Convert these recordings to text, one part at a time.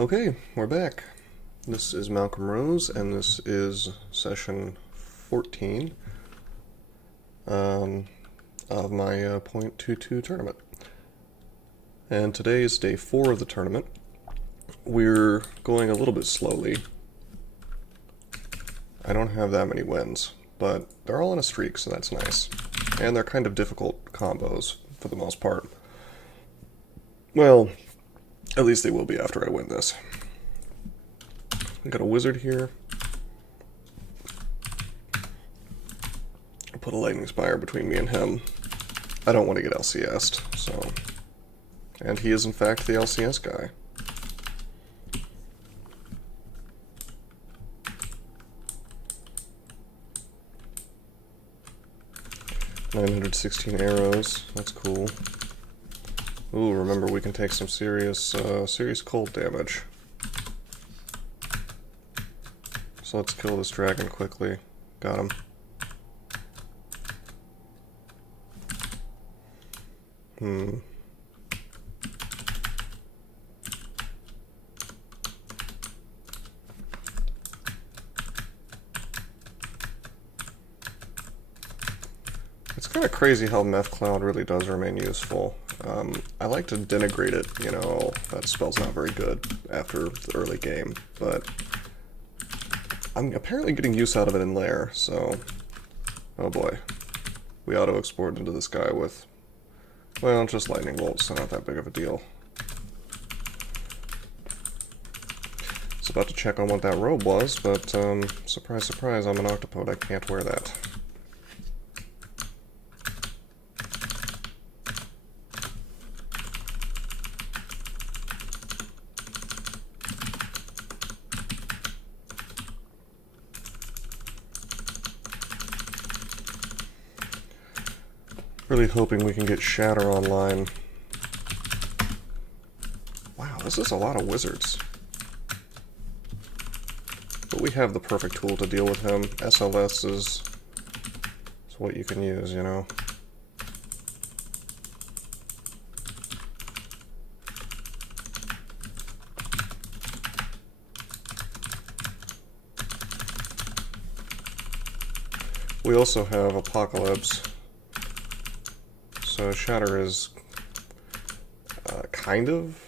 Okay, we're back. This is Malcolm Rose, and this is session 14 of my .22 tournament. And today is day 4 of the tournament. We're going a little bit slowly. I don't have that many wins, but they're all on a streak, so that's nice. And they're kind of difficult combos, for the most part. Well, at least they will be after I win this. I got a wizard here. I'll put a lightning spire between me and him. I don't want to get LCS'd, so... And he is in fact the LCS guy. $916 arrows, that's cool. Ooh, remember we can take some serious cold damage. So let's kill this dragon quickly. Got him. It's kind of crazy how Meth Cloud really does remain useful. I like to denigrate it, you know, that spell's not very good after the early game, but I'm apparently getting use out of it in Lair, so... Oh boy. We auto-export into this guy with... Well, just lightning bolts, so not that big of a deal. I was about to check on what that robe was, but, surprise, surprise, I'm an Octopode, I can't wear that. Really hoping we can get Shatter online. Wow, this is a lot of wizards. But we have the perfect tool to deal with him. SLS is what you can use, you know. We also have Apocalypse. So Shatter is kind of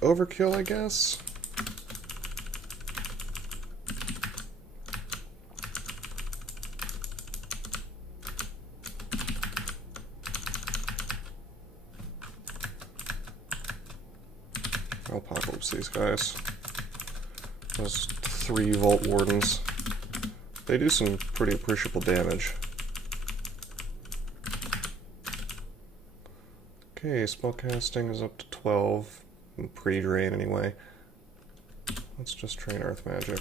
overkill, I guess. I'll Apocalypse these guys. Those 3 Vault Wardens. They do some pretty appreciable damage. Okay, spellcasting is up to 12, pre-drain anyway. Let's just train Earth Magic.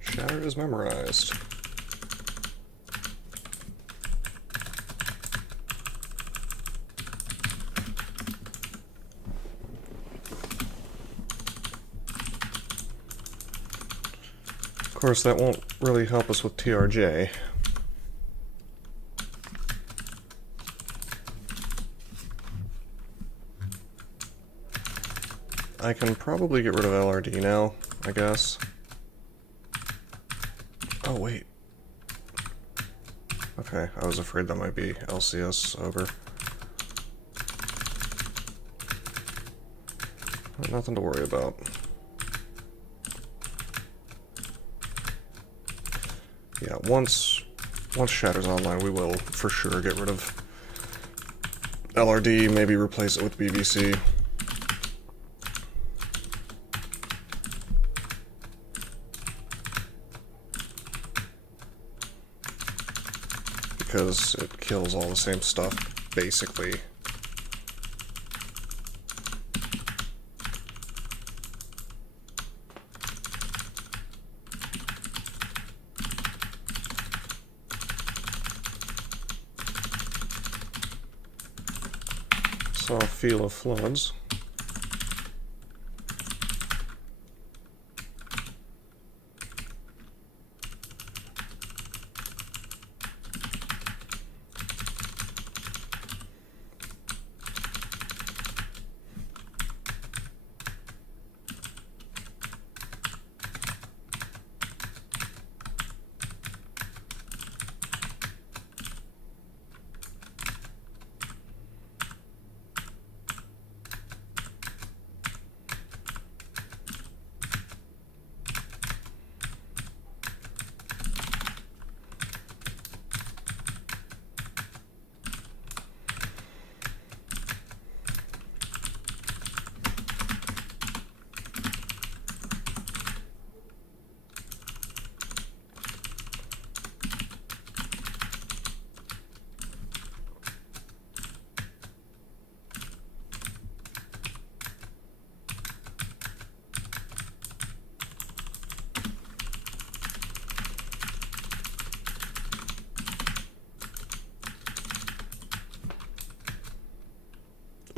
Shatter is memorized. Of course, that won't really help us with TRJ. I can probably get rid of LRD now, I guess. Oh, wait. Okay, I was afraid that might be LCS over. Nothing to worry about. Yeah, once Shatter's online, we will for sure get rid of LRD, maybe replace it with BVC. Because it kills all the same stuff, basically. Saw a feel of floods.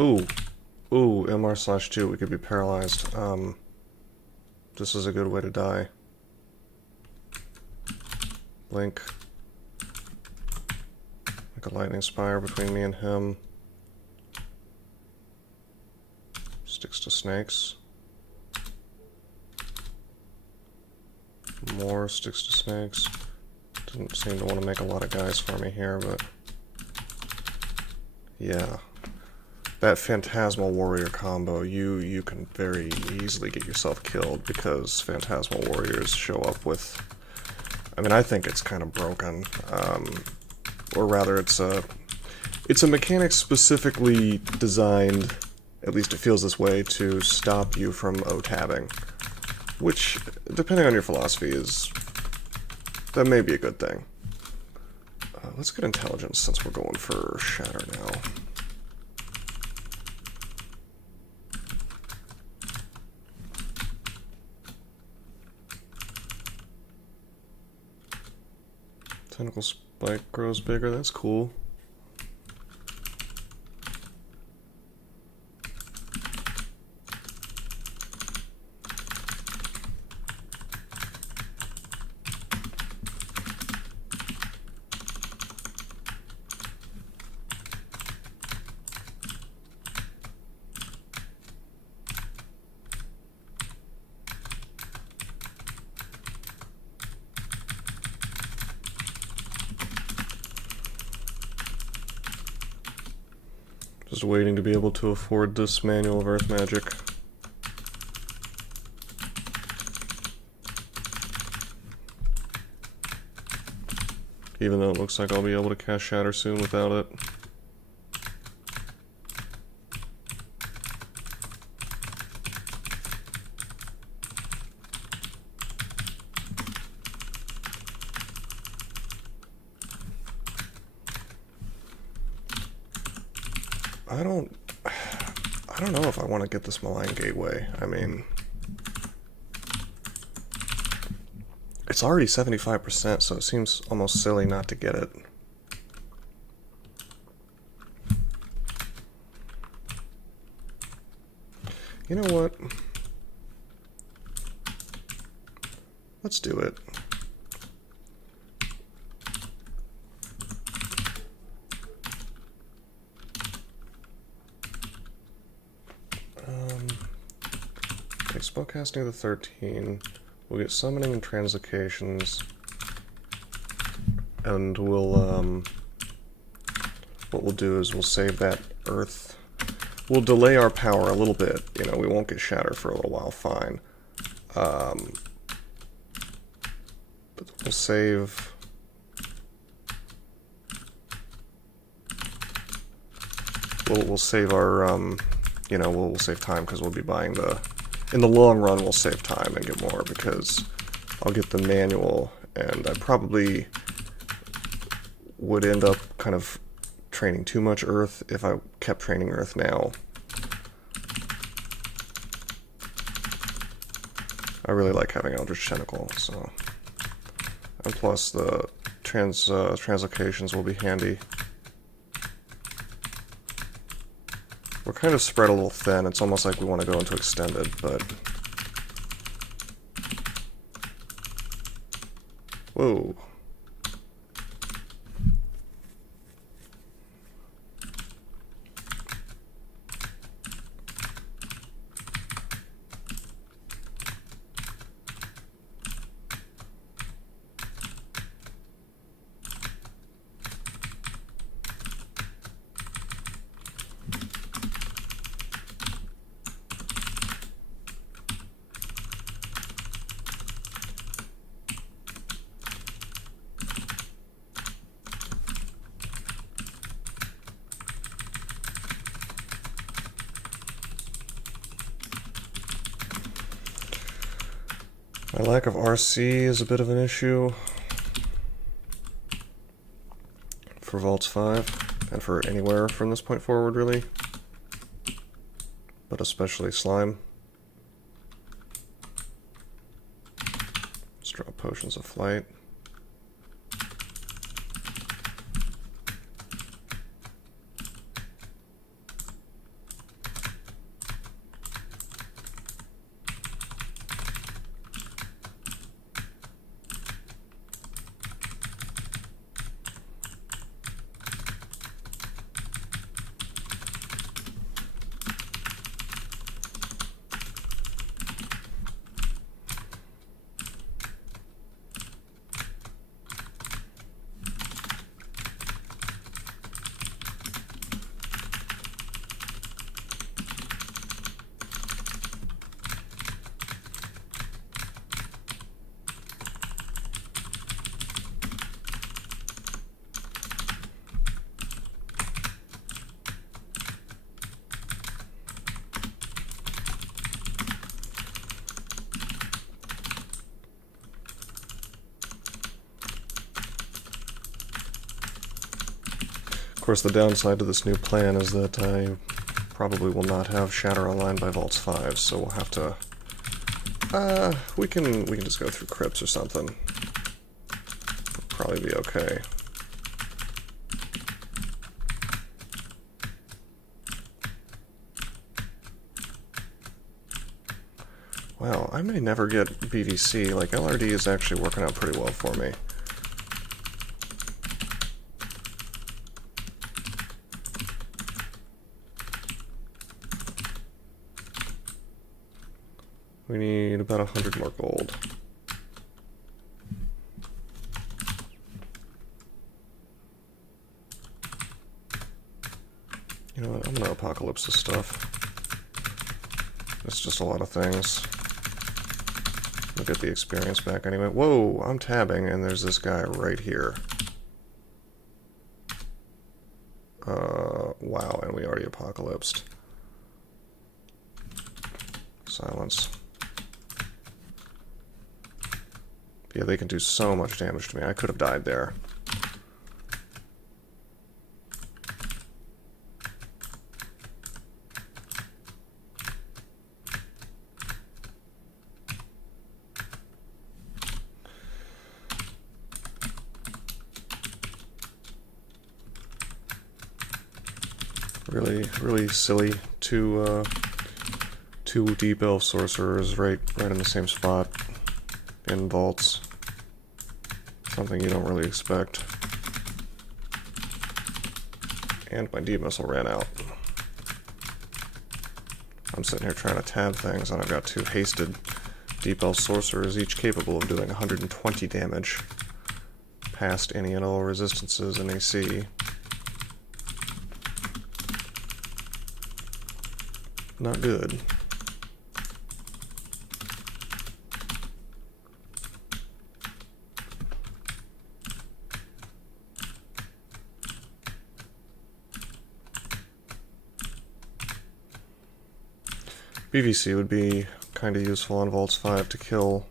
Ooh. Ooh, MR/2, we could be paralyzed. This is a good way to die. Blink. Like a lightning spire between me and him. Sticks to snakes. More sticks to snakes. Didn't seem to want to make a lot of guys for me here, but... yeah. That Phantasmal Warrior combo, you can very easily get yourself killed because Phantasmal Warriors show up with... I mean, I think it's kind of broken. Or rather, it's a mechanic specifically designed, at least it feels this way, to stop you from O-tabbing. Which, depending on your philosophy, that may be a good thing. Let's get Intelligence since we're going for Shatter now. Tentacle Spike grows bigger, that's cool. Just waiting to be able to afford this Manual of Earth Magic. Even though it looks like I'll be able to cast Shatter soon without it. I don't know if I want to get this Malign Gateway. I mean, it's already 75%, so it seems almost silly not to get it. You know what? Let's do it. Take Spellcasting to 13. We'll get Summoning and Translocations. And we'll, what we'll do is we'll save that Earth. We'll delay our power a little bit. You know, we won't get Shatter for a little while, fine. But we'll save... we'll save our, you know, we'll save time because we'll be buying the, in the long run we'll save time and get more because I'll get the manual, and I probably would end up kind of training too much Earth if I kept training Earth now. I really like having Eldritch Tentacle, so... And plus the translocations will be handy. We're kind of spread a little thin. It's almost like we want to go into extended, but... Whoa. My lack of RC is a bit of an issue for Vaults 5, and for anywhere from this point forward, really. But especially Slime. Let's draw Potions of Flight. Of course, the downside to this new plan is that I probably will not have Shatter Online by Vaults 5, so we'll have to... we can just go through crypts or something. It'll probably be okay. Wow, I may never get BVC. Like, LRD is actually working out pretty well for me. We need about 100 more gold. You know what, I'm gonna apocalypse this stuff. It's just a lot of things. We'll get the experience back anyway. Whoa, I'm tabbing and there's this guy right here. Wow, and we already apocalypsed. Silence. Yeah, they can do so much damage to me. I could have died there. Really silly. Two deep elf sorcerers right in the same spot in vaults. Something you don't really expect. And my deep missile ran out. I'm sitting here trying to tab things, and I've got two hasted deep elf sorcerers, each capable of doing 120 damage past any and all resistances in AC. Not good. BVC would be kind of useful on Vaults 5 to kill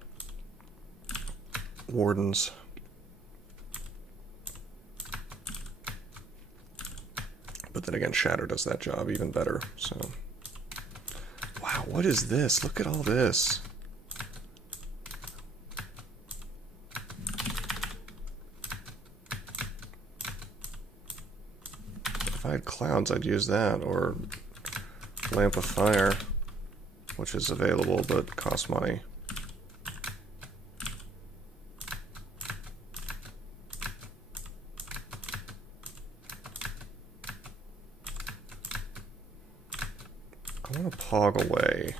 wardens. But then again, Shatter does that job even better, so... Wow, what is this? Look at all this. If I had clouds, I'd use that, or Lamp of Fire, which is available but costs money. I want to pog away.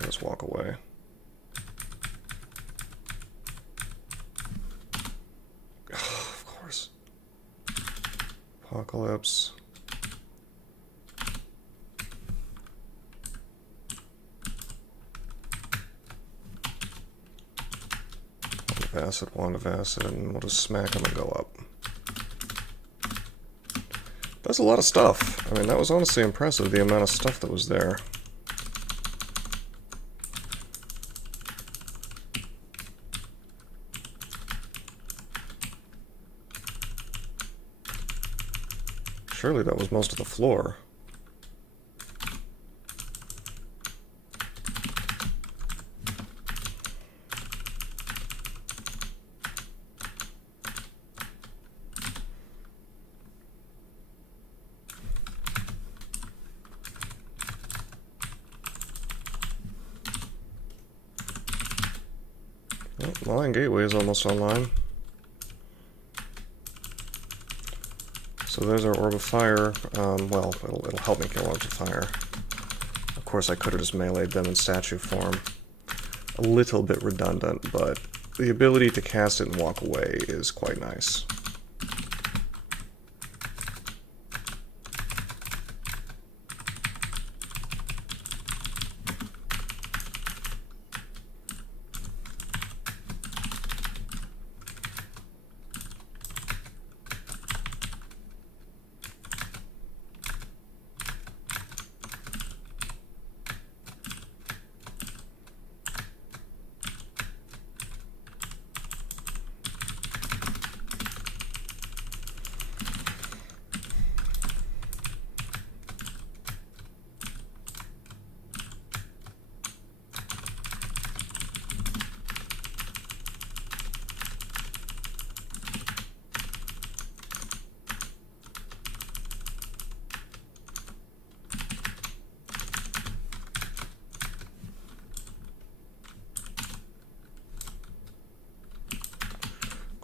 I just walk away. Of course. Apocalypse. Wand of acid, and we'll just smack him and go up. That's a lot of stuff. I mean, that was honestly impressive, the amount of stuff that was there. Surely that was most of the floor. Well, Lion Gateway is almost online. So there's our Orb of Fire. Well, it'll help me kill Orbs of Fire. Of course, I could have just meleeed them in statue form. A little bit redundant, but the ability to cast it and walk away is quite nice.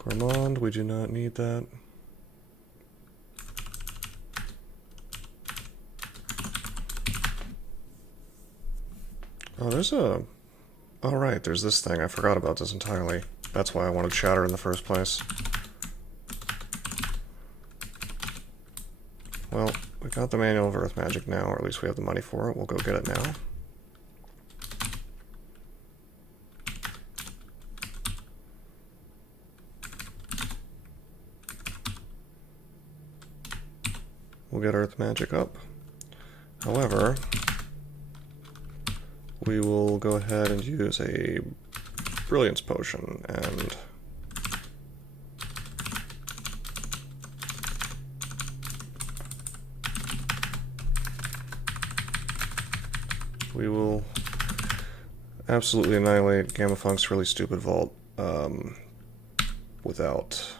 Gourmand, we do not need that. Oh, there's a... Oh, right, there's this thing. I forgot about this entirely. That's why I wanted Shatter in the first place. Well, we got the Manual of Earth Magic now, or at least we have the money for it. We'll go get it now. We'll get Earth Magic up. However, we will go ahead and use a Brilliance Potion, and we will absolutely annihilate Gammafunk's really stupid vault without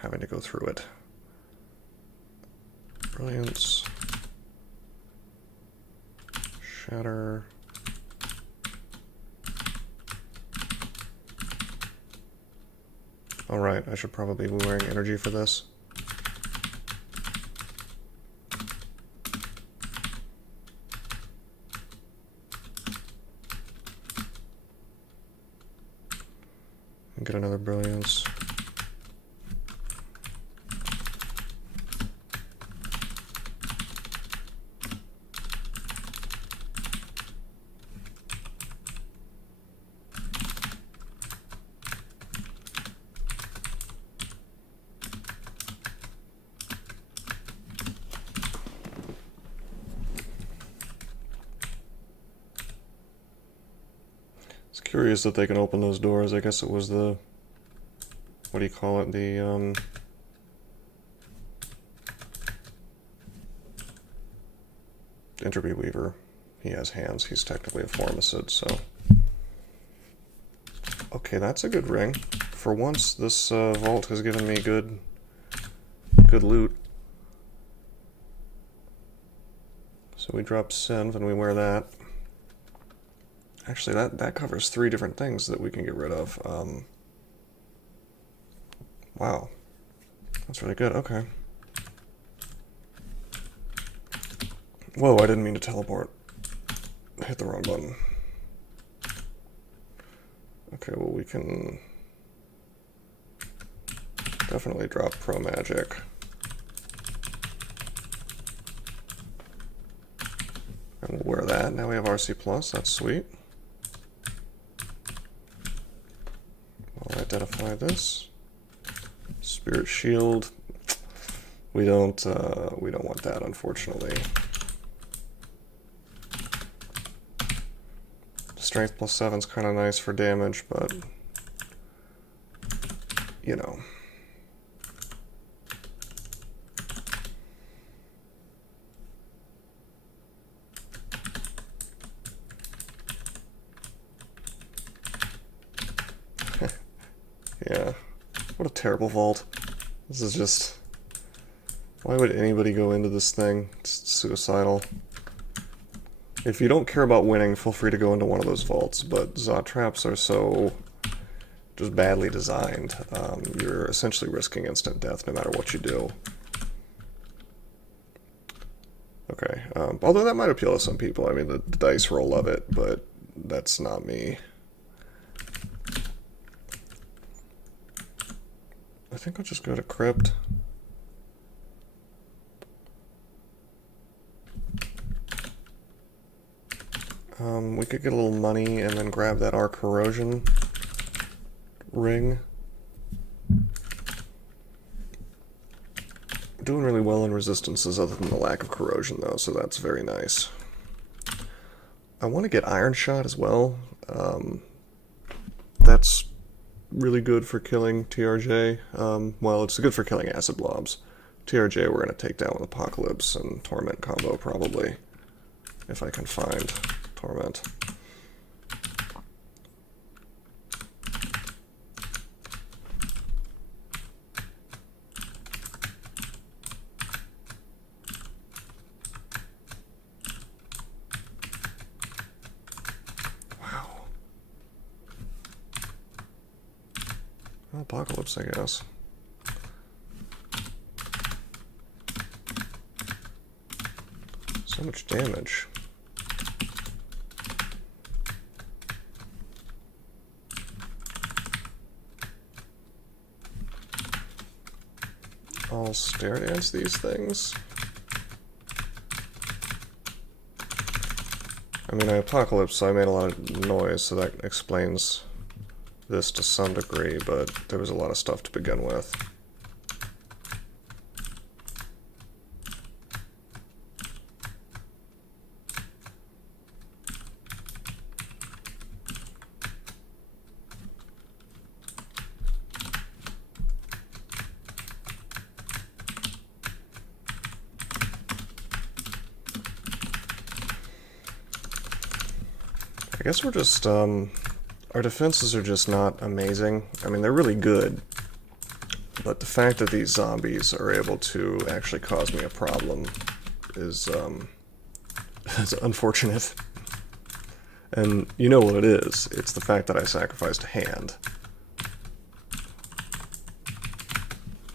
having to go through it. Brilliance. Shatter. Alright, I should probably be wearing energy for this. And get another Brilliance. curious that they can open those doors. I guess it was the, what do you call it, the, Entropy Weaver. He has hands. He's technically a Formicid, so... Okay, that's a good ring. For once, this vault has given me good loot. So we drop Synv and we wear that. Actually, that covers 3 different things that we can get rid of. Wow. That's really good. Okay. Whoa, I didn't mean to teleport. I hit the wrong button. Okay, well we can definitely drop Pro Magic. And we'll wear that. Now we have RC+, that's sweet. I'll identify this. Spirit Shield. We don't want that, unfortunately. Strength +7 is kind of nice for damage, but you know. Yeah. What a terrible vault. This is just... Why would anybody go into this thing? It's suicidal. If you don't care about winning, feel free to go into one of those vaults, but Zot traps are so just badly designed. You're essentially risking instant death no matter what you do. Okay, although that might appeal to some people. I mean, the dice roll of it, but that's not me. I think I'll just go to Crypt. We could get a little money and then grab that Arc Corrosion ring. Doing really well in resistances other than the lack of corrosion though, so that's very nice. I want to get Iron Shot as well. That's really good for killing TRJ. Well, it's good for killing Acid Blobs. TRJ we're going to take down with Apocalypse and Torment combo probably, if I can find Torment. Wow. Apocalypse, I guess. So much damage. I'll stare dance these things. I mean, I Apocalypse, so I made a lot of noise, so that explains this to some degree, but there was a lot of stuff to begin with. I guess we're just, our defenses are just not amazing. I mean, they're really good, but the fact that these zombies are able to actually cause me a problem is, is unfortunate. And you know what it is. It's the fact that I sacrificed a hand.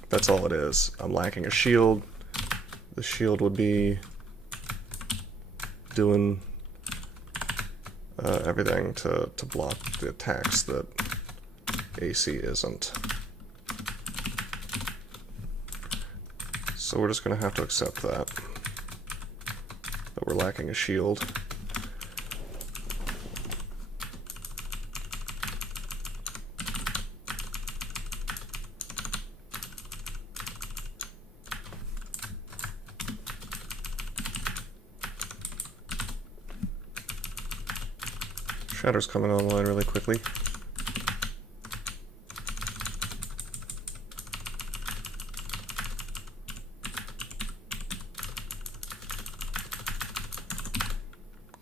That's all it is. I'm lacking a shield. The shield would be doing everything to block the attacks that AC isn't. So we're just going to have to accept that we're lacking a shield. Shatter's coming online really quickly.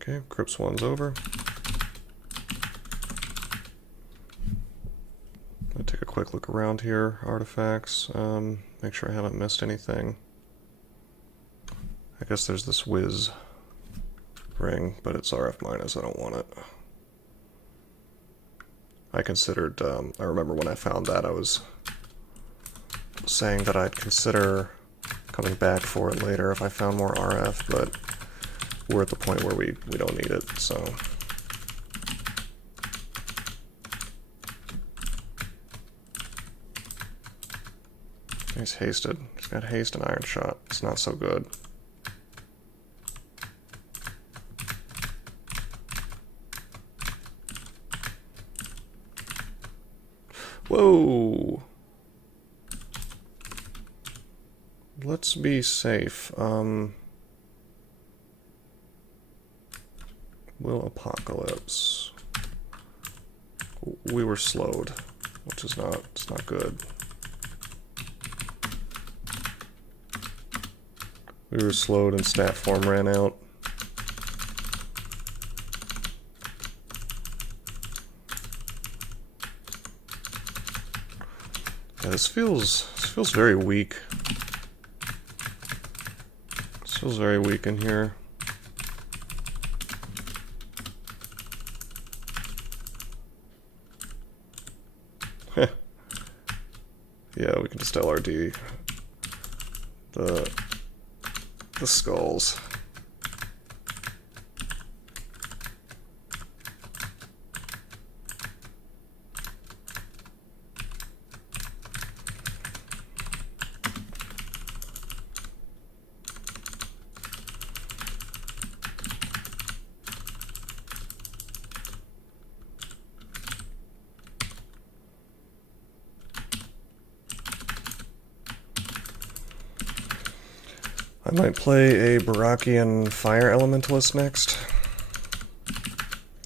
Okay, Crypts 1's over. I'll take a quick look around here, artifacts, make sure I haven't missed anything. I guess there's this Wiz ring, but it's RF minus, I don't want it. I considered, I remember when I found that I was saying that I'd consider coming back for it later if I found more RF, but we're at the point where we don't need it, so. He's hasted. He's got haste and iron shot. It's not so good. Whoa! Let's be safe. Will Apocalypse. We were slowed, which is it's not good. We were slowed and stat form ran out. Yeah, this feels very weak. This feels very weak in here. Yeah, we can just LRD the skulls. I might play a Barakian Fire Elementalist next.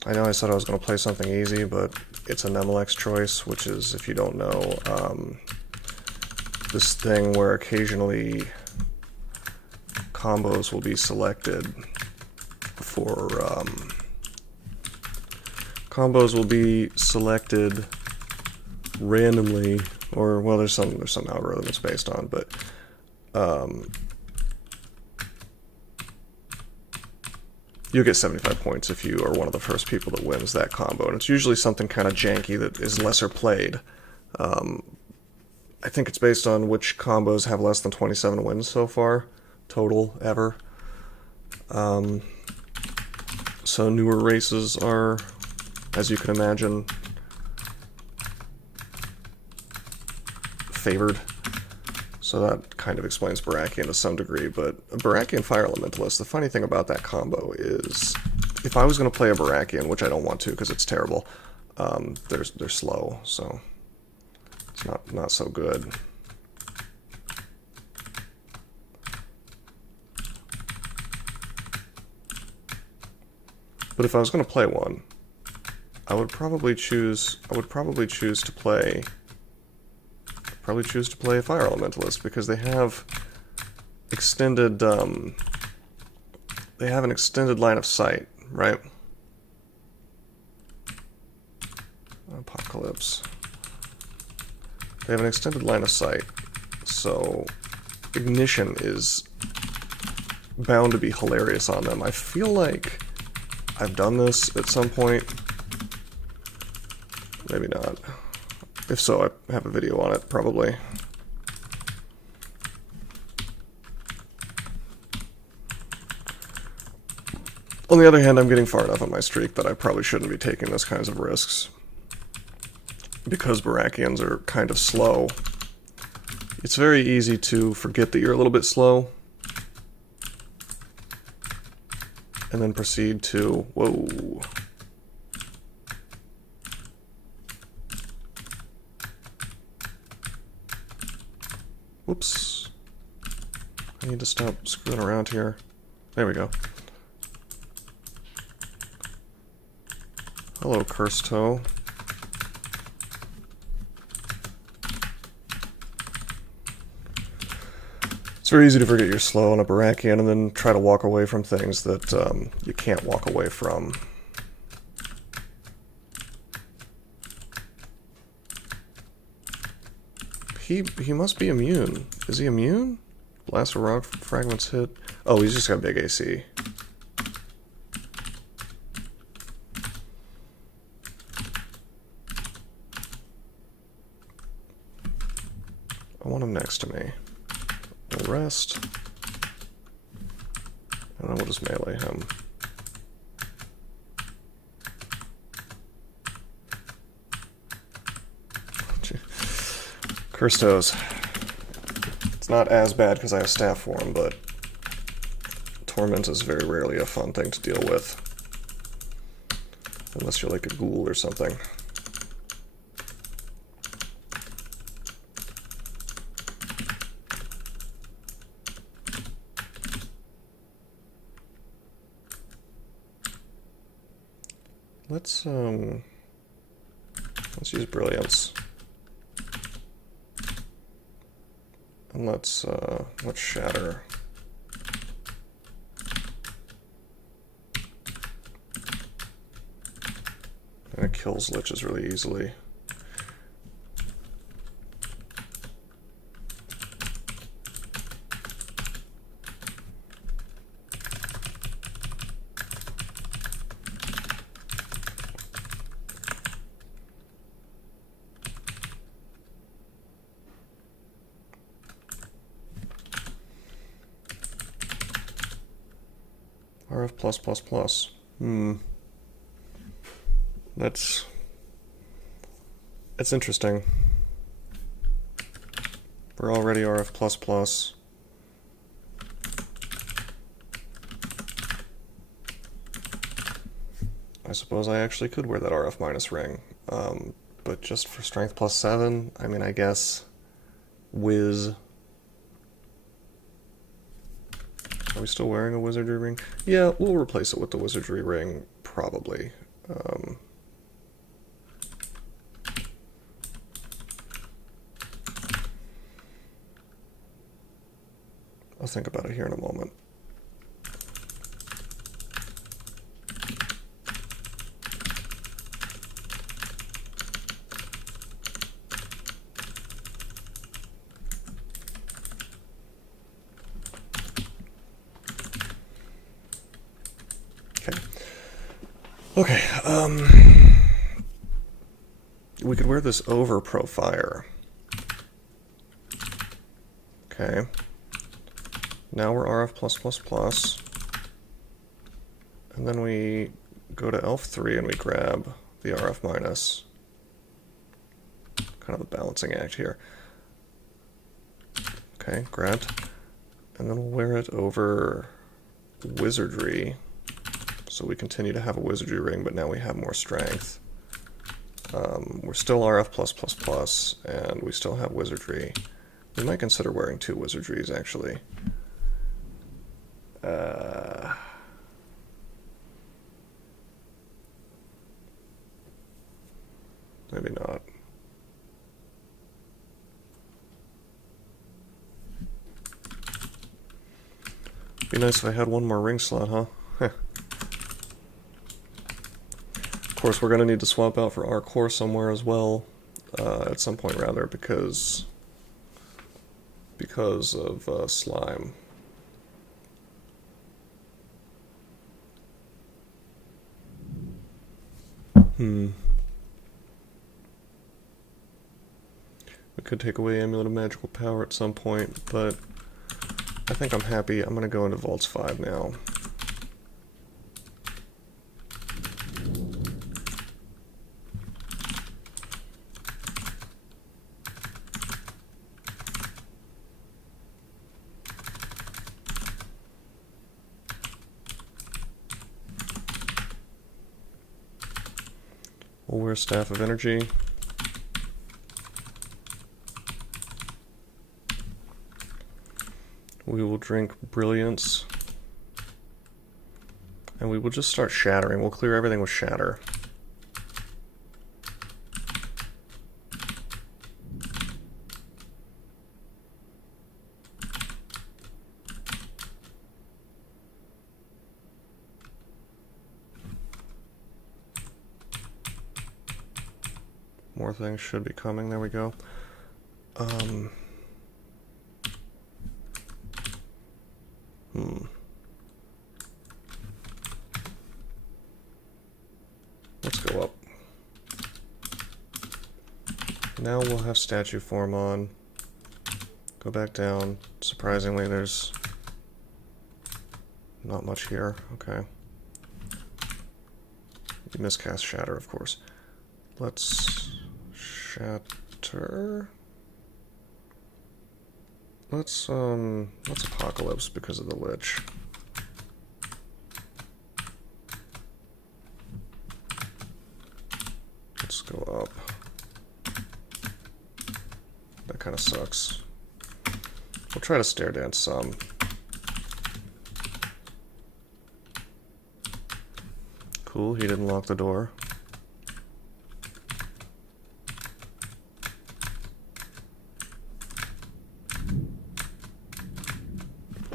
I know I said I was going to play something easy, but it's a Nemelex choice, which is, if you don't know, this thing where occasionally combos will be selected for, combos will be selected randomly, or, well, there's some algorithm it's based on, but, you'll get 75 points if you are one of the first people that wins that combo, and it's usually something kind of janky that is lesser played. I think it's based on which combos have less than 27 wins so far, total, ever. So newer races are, as you can imagine, favored. So that kind of explains Barakian to some degree, but a Barakian Fire Elementalist, the funny thing about that combo is, if I was going to play a Barakian, which I don't want to because it's terrible, they're slow, so it's not so good. But if I was going to play one, I would probably choose to play a Fire Elementalist, because they have extended, they have an extended line of sight, right? Apocalypse. They have an extended line of sight, so ignition is bound to be hilarious on them. I feel like I've done this at some point. Maybe not. If so, I have a video on it, probably. On the other hand, I'm getting far enough on my streak that I probably shouldn't be taking those kinds of risks. Because Barakians are kind of slow, it's very easy to forget that you're a little bit slow, and then proceed to, whoa. Whoops. I need to stop screwing around here. There we go. Hello, Cursed Toe. It's very easy to forget you're slow on a Barakian and then try to walk away from things that you can't walk away from. He must be immune. Is he immune? Blast of rock fragments hit. Oh, he's just got big AC. I want him next to me. We'll rest. And then we'll just melee him. Cursed Toes. It's not as bad because I have staff form, but Torment is very rarely a fun thing to deal with. Unless you're like a ghoul or something. Let's use Brilliance. And let's Shatter. And it kills liches really easily. RF+++. That's interesting. We're already RF++. I suppose I actually could wear that RF- ring. But just for strength +7, I mean, I guess Wiz. Are we still wearing a wizardry ring? Yeah, we'll replace it with the wizardry ring, probably. I'll think about it here in a moment. Okay, we could wear this over Profire. Okay. Now we're RF+++. And then we go to Elf 3 and we grab the RF-. Kind of a balancing act here. Okay, grabbed. And then we'll wear it over Wizardry. So we continue to have a wizardry ring, but now we have more strength. We're still RF+++, and we still have wizardry. We might consider wearing 2 wizardries, actually. Maybe not. Be nice if I had one more ring slot, huh? Of course, we're going to need to swap out for our core somewhere as well, at some point rather, because of slime. We could take away Amulet of Magical Power at some point, but I think I'm happy. I'm going to go into Vaults 5 now. We'll wear Staff of Energy. We will drink Brilliance. And we will just start shattering. We'll clear everything with Shatter. More things should be coming. There we go. Let's go up. Now we'll have statue form on. Go back down. Surprisingly, there's not much here. Okay. You miscast Shatter, of course. Let's Shatter. Let's Apocalypse because of the Lich. Let's go up. That kind of sucks. We'll try to Stair Dance some. Cool, he didn't lock the door.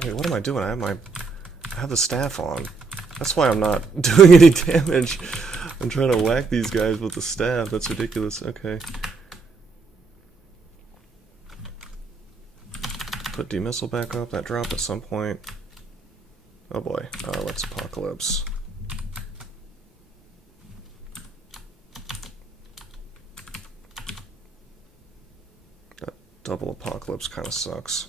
Wait, what am I doing? I have the staff on. That's why I'm not doing any damage. I'm trying to whack these guys with the staff. That's ridiculous. Okay. Put D-Missile back up. That dropped at some point. Oh boy. Let's Apocalypse. That double Apocalypse kind of sucks.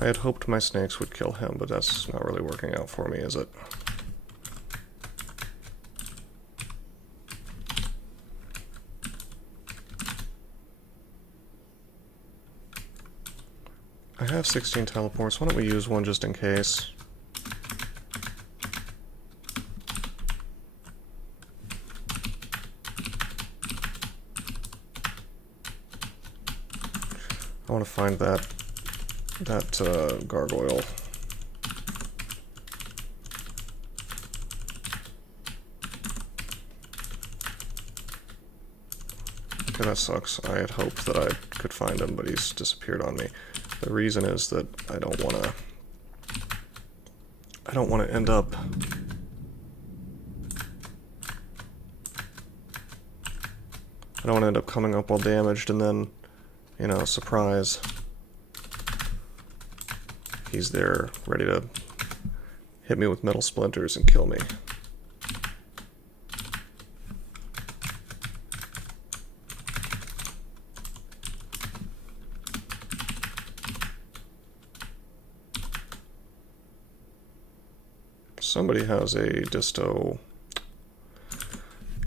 I had hoped my snakes would kill him, but that's not really working out for me, is it? I have 16 teleports. Why don't we use one just in case? I want to find that gargoyle. Okay, that sucks. I had hoped that I could find him, but he's disappeared on me. The reason is that I don't want to end up coming up all damaged and then, you know, surprise. He's there, ready to hit me with metal splinters and kill me. Somebody has a disto.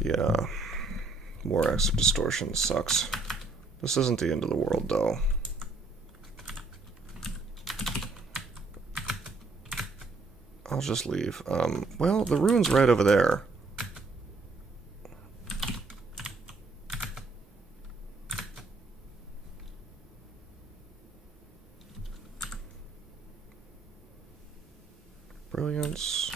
Yeah. More active distortion sucks. This isn't the end of the world, though. I'll just leave. Well, the rune's right over there. Brilliance.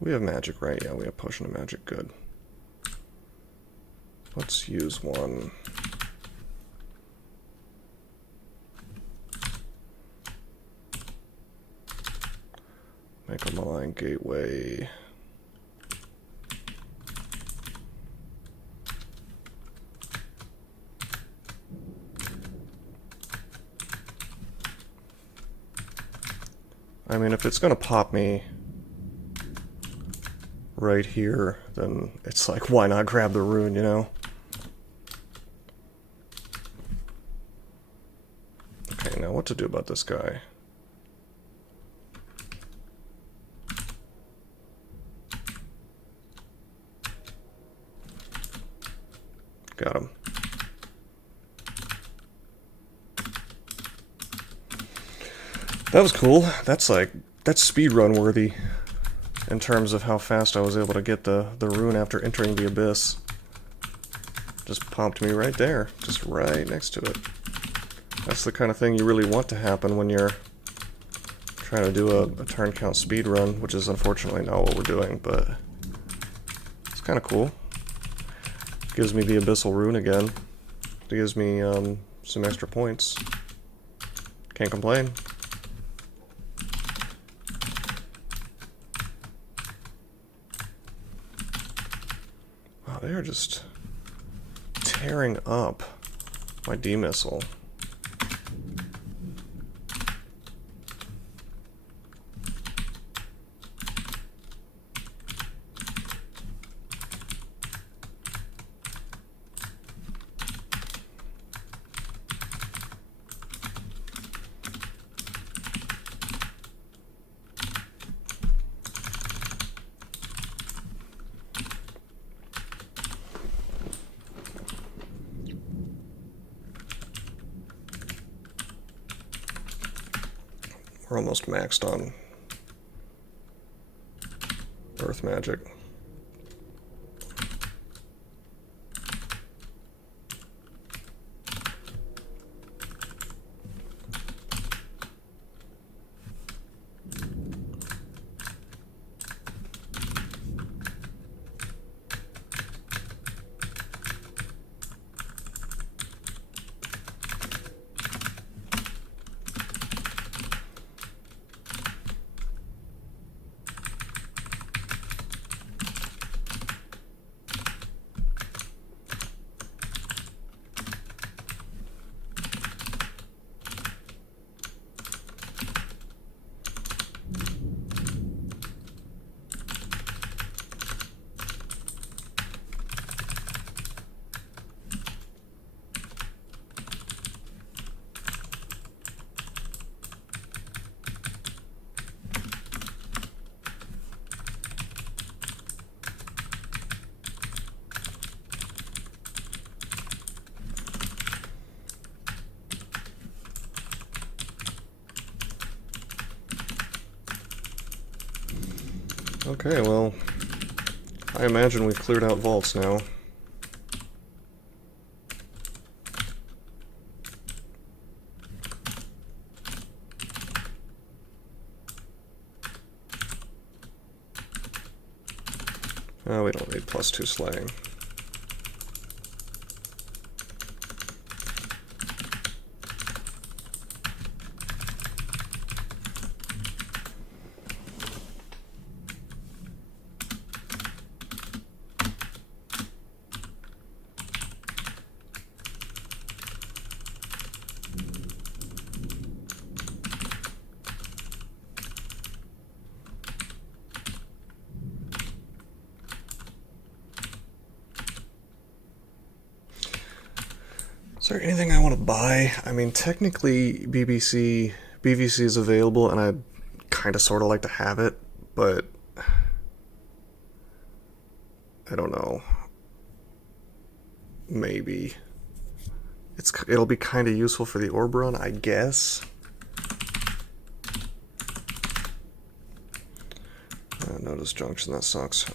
We have magic, right? Yeah, we have potion of magic. Good. Let's use one. Make a malign gateway. I mean, if it's gonna pop me right here, then it's like, why not grab the rune, you know? Okay, now what to do about this guy? Got him. That was cool. That's speedrun worthy in terms of how fast I was able to get the rune after entering the abyss. Just popped me right there, just right next to it. That's the kind of thing you really want to happen when you're trying to do a turn count speedrun, which is unfortunately not what we're doing, but it's kind of cool. Gives me the abyssal rune again. It gives me some extra points. Can't complain. Wow, they are just tearing up my D-missile. We're almost maxed on Earth Magic. Okay, well, I imagine we've cleared out vaults now. Oh, we don't need +2 slaying. Is there anything I want to buy? I mean, technically BVC is available, and I'd kind of sort of like to have it, but I don't know. Maybe it'll be kind of useful for the orb run, I guess. No disjunction, that sucks.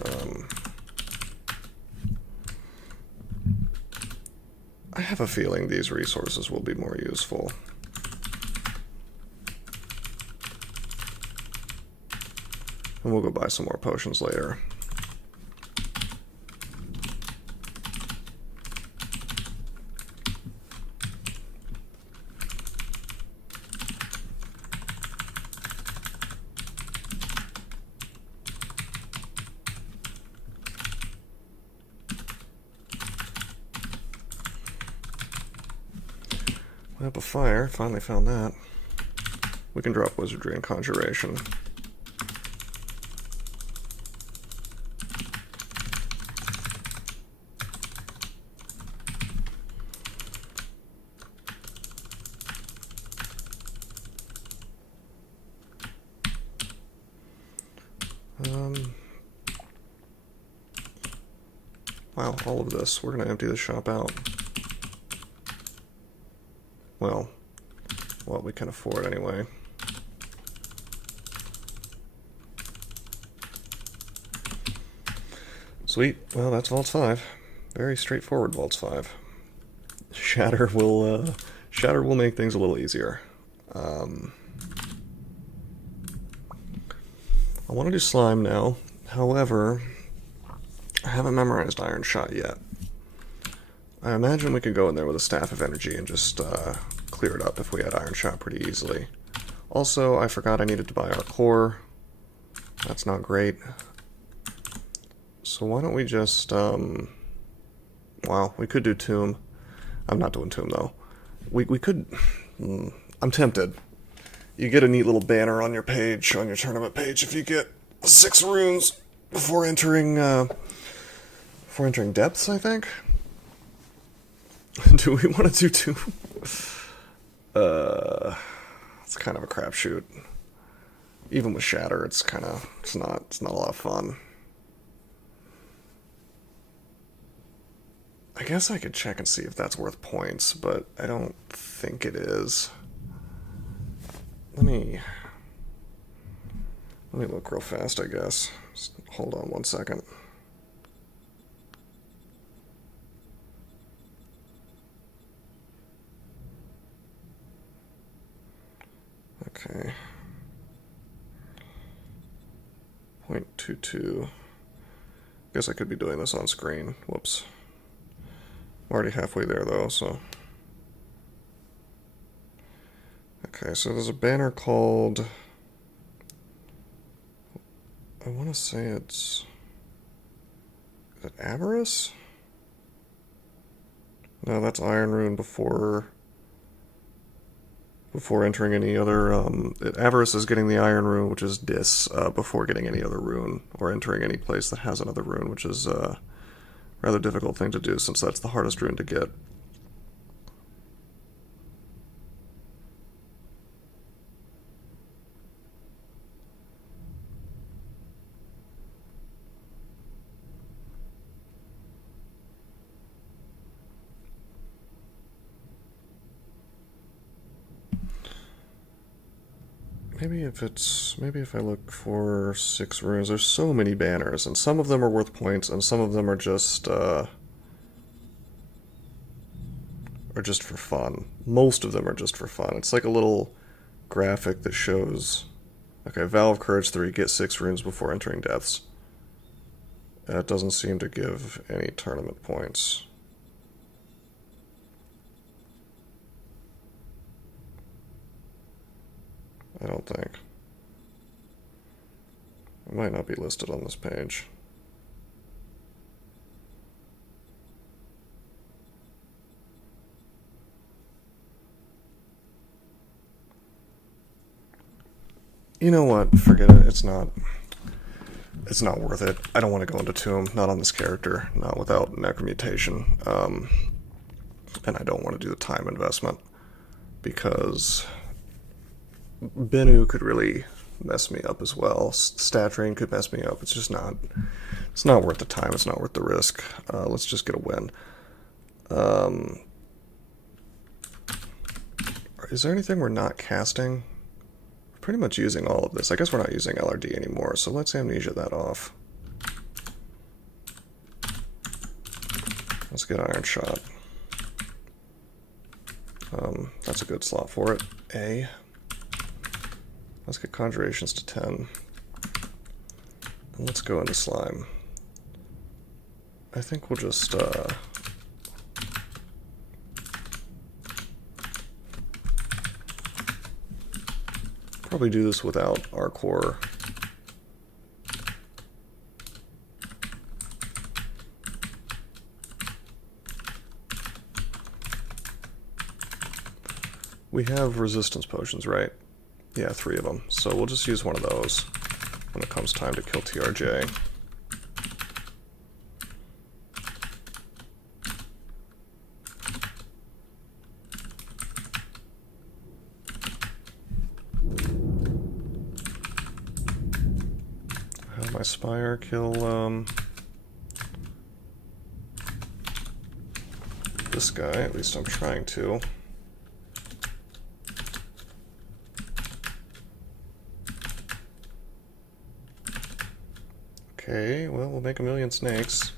I have a feeling these resources will be more useful. And we'll go buy some more potions later. Lamp of Fire, finally found that. We can drop Wizardry and Conjuration. Wow, all of this. We're gonna empty the shop out. Well, what we can afford anyway. Sweet. Well, that's Vaults 5. Very straightforward Vaults 5. Shatter will make things a little easier. I want to do slime now. However, I haven't memorized Iron Shot yet. I imagine we could go in there with a Staff of Energy and just clear it up if we had Iron Shot pretty easily. Also, I forgot I needed to buy our core. That's not great. So why don't we just, wow, we could do Tomb. I'm not doing Tomb, though. We could, I'm tempted. You get a neat little banner on your page, on your tournament page, if you get 6 runes before entering depths, I think? Do we want to do Tomb? It's kind of a crapshoot. Even with Shatter, it's not a lot of fun. I guess I could check and see if that's worth points, but I don't think it is. Let me look real fast, I guess. Just hold on one second. Okay. 0.22. Guess I could be doing this on screen. Whoops. I'm already halfway there, though, so... Okay, so there's a banner called... I want to say it's... Is it Avarice? No, that's Iron Rune before entering any other... Avarice is getting the Iron Rune, which is Dis, before getting any other rune, or entering any place that has another rune, which is a rather difficult thing to do, since that's the hardest rune to get. Maybe if I look for 6 runes, there's so many banners, and some of them are worth points, and some of them are just for fun. Most of them are just for fun. It's like a little graphic that shows, okay, Vow of Courage 3, get 6 runes before entering depths. That doesn't seem to give any tournament points. I don't think. It might not be listed on this page. You know what? Forget it. It's not worth it. I don't want to go into Tomb. Not on this character. Not without Necromutation. And I don't want to do the time investment. Because Bennu could really mess me up as well. Stat Drain could mess me up. It's just not... It's not worth the time. It's not worth the risk. Let's just get a win. Is there anything we're not casting? We're pretty much using all of this. I guess we're not using LRD anymore, so let's Amnesia that off. Let's get Iron Shot. That's a good slot for it. A. Let's get Conjurations to 10. And let's go into Slime. I think we'll just, probably do this without our core. We have resistance potions, right? Yeah, 3 of them. So we'll just use one of those when it comes time to kill TRJ. Have my Spire kill, this guy, at least I'm trying to. Okay, well, we'll make a million snakes.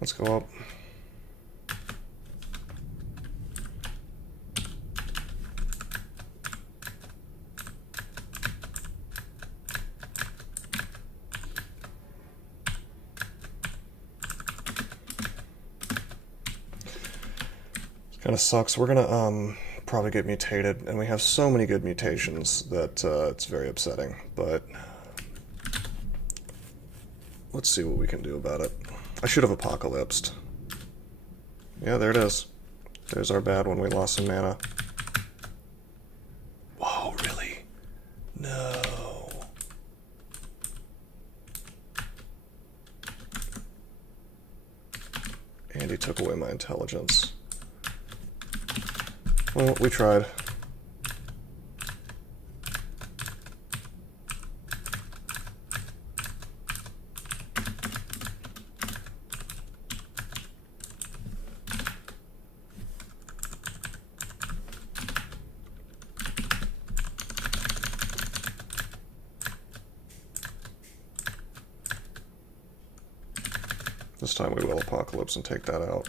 Let's go up. Kind of sucks. We're gonna probably get mutated, and we have so many good mutations that it's very upsetting. But let's see what we can do about it. I should have apocalypsed. Yeah, there it is. There's our bad one. We lost some mana. Whoa, really? No. And he took away my intelligence. Well, we tried. This time we will apocalypse and take that out.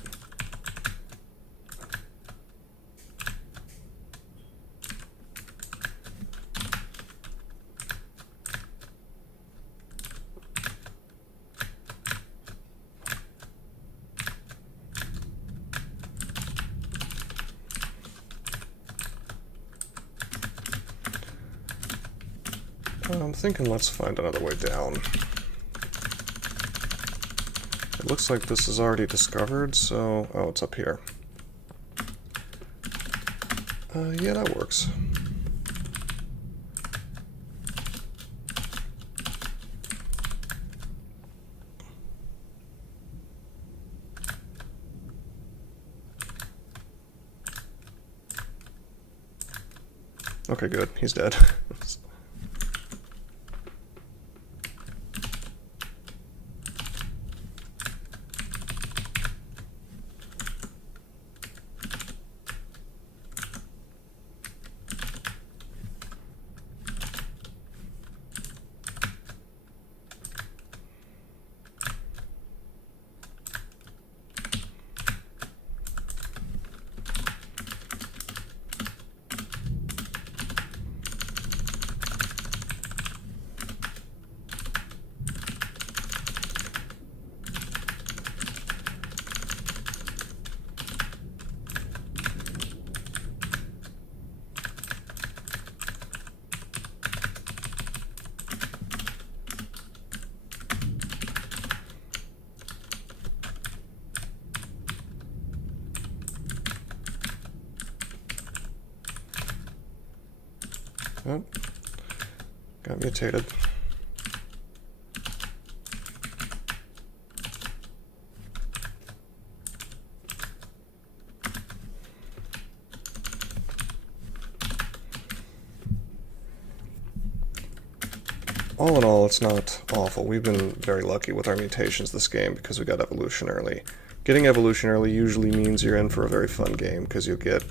I'm thinking let's find another way down. It looks like this is already discovered, so... oh, it's up here. Yeah, that works. Okay, good. He's dead. Oh, got mutated. All in all, it's not awful. We've been very lucky with our mutations this game because we got evolution early. Getting evolution early usually means you're in for a very fun game because you'll get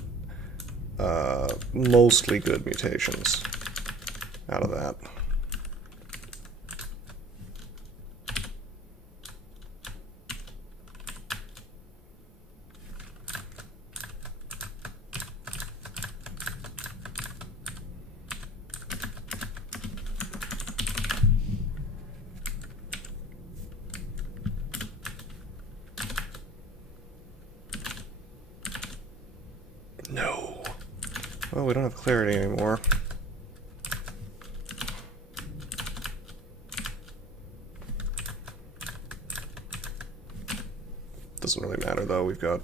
mostly good mutations out of that. No. Well, we don't have clarity anymore. Doesn't really matter though, we've got...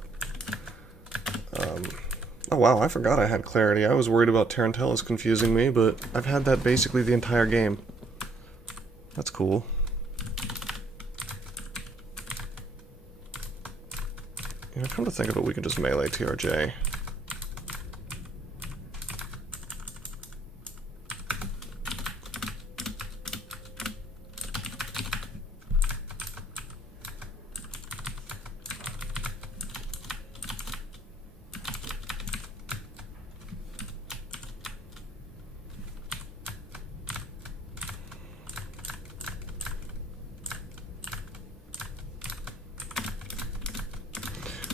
oh wow, I forgot I had clarity. I was worried about Tarantella's confusing me, but I've had that basically the entire game. That's cool. You know, come to think of it, we can just melee TRJ.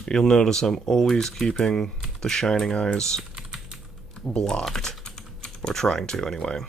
You'll notice I'm always keeping the Shining Eyes blocked, or trying to anyway.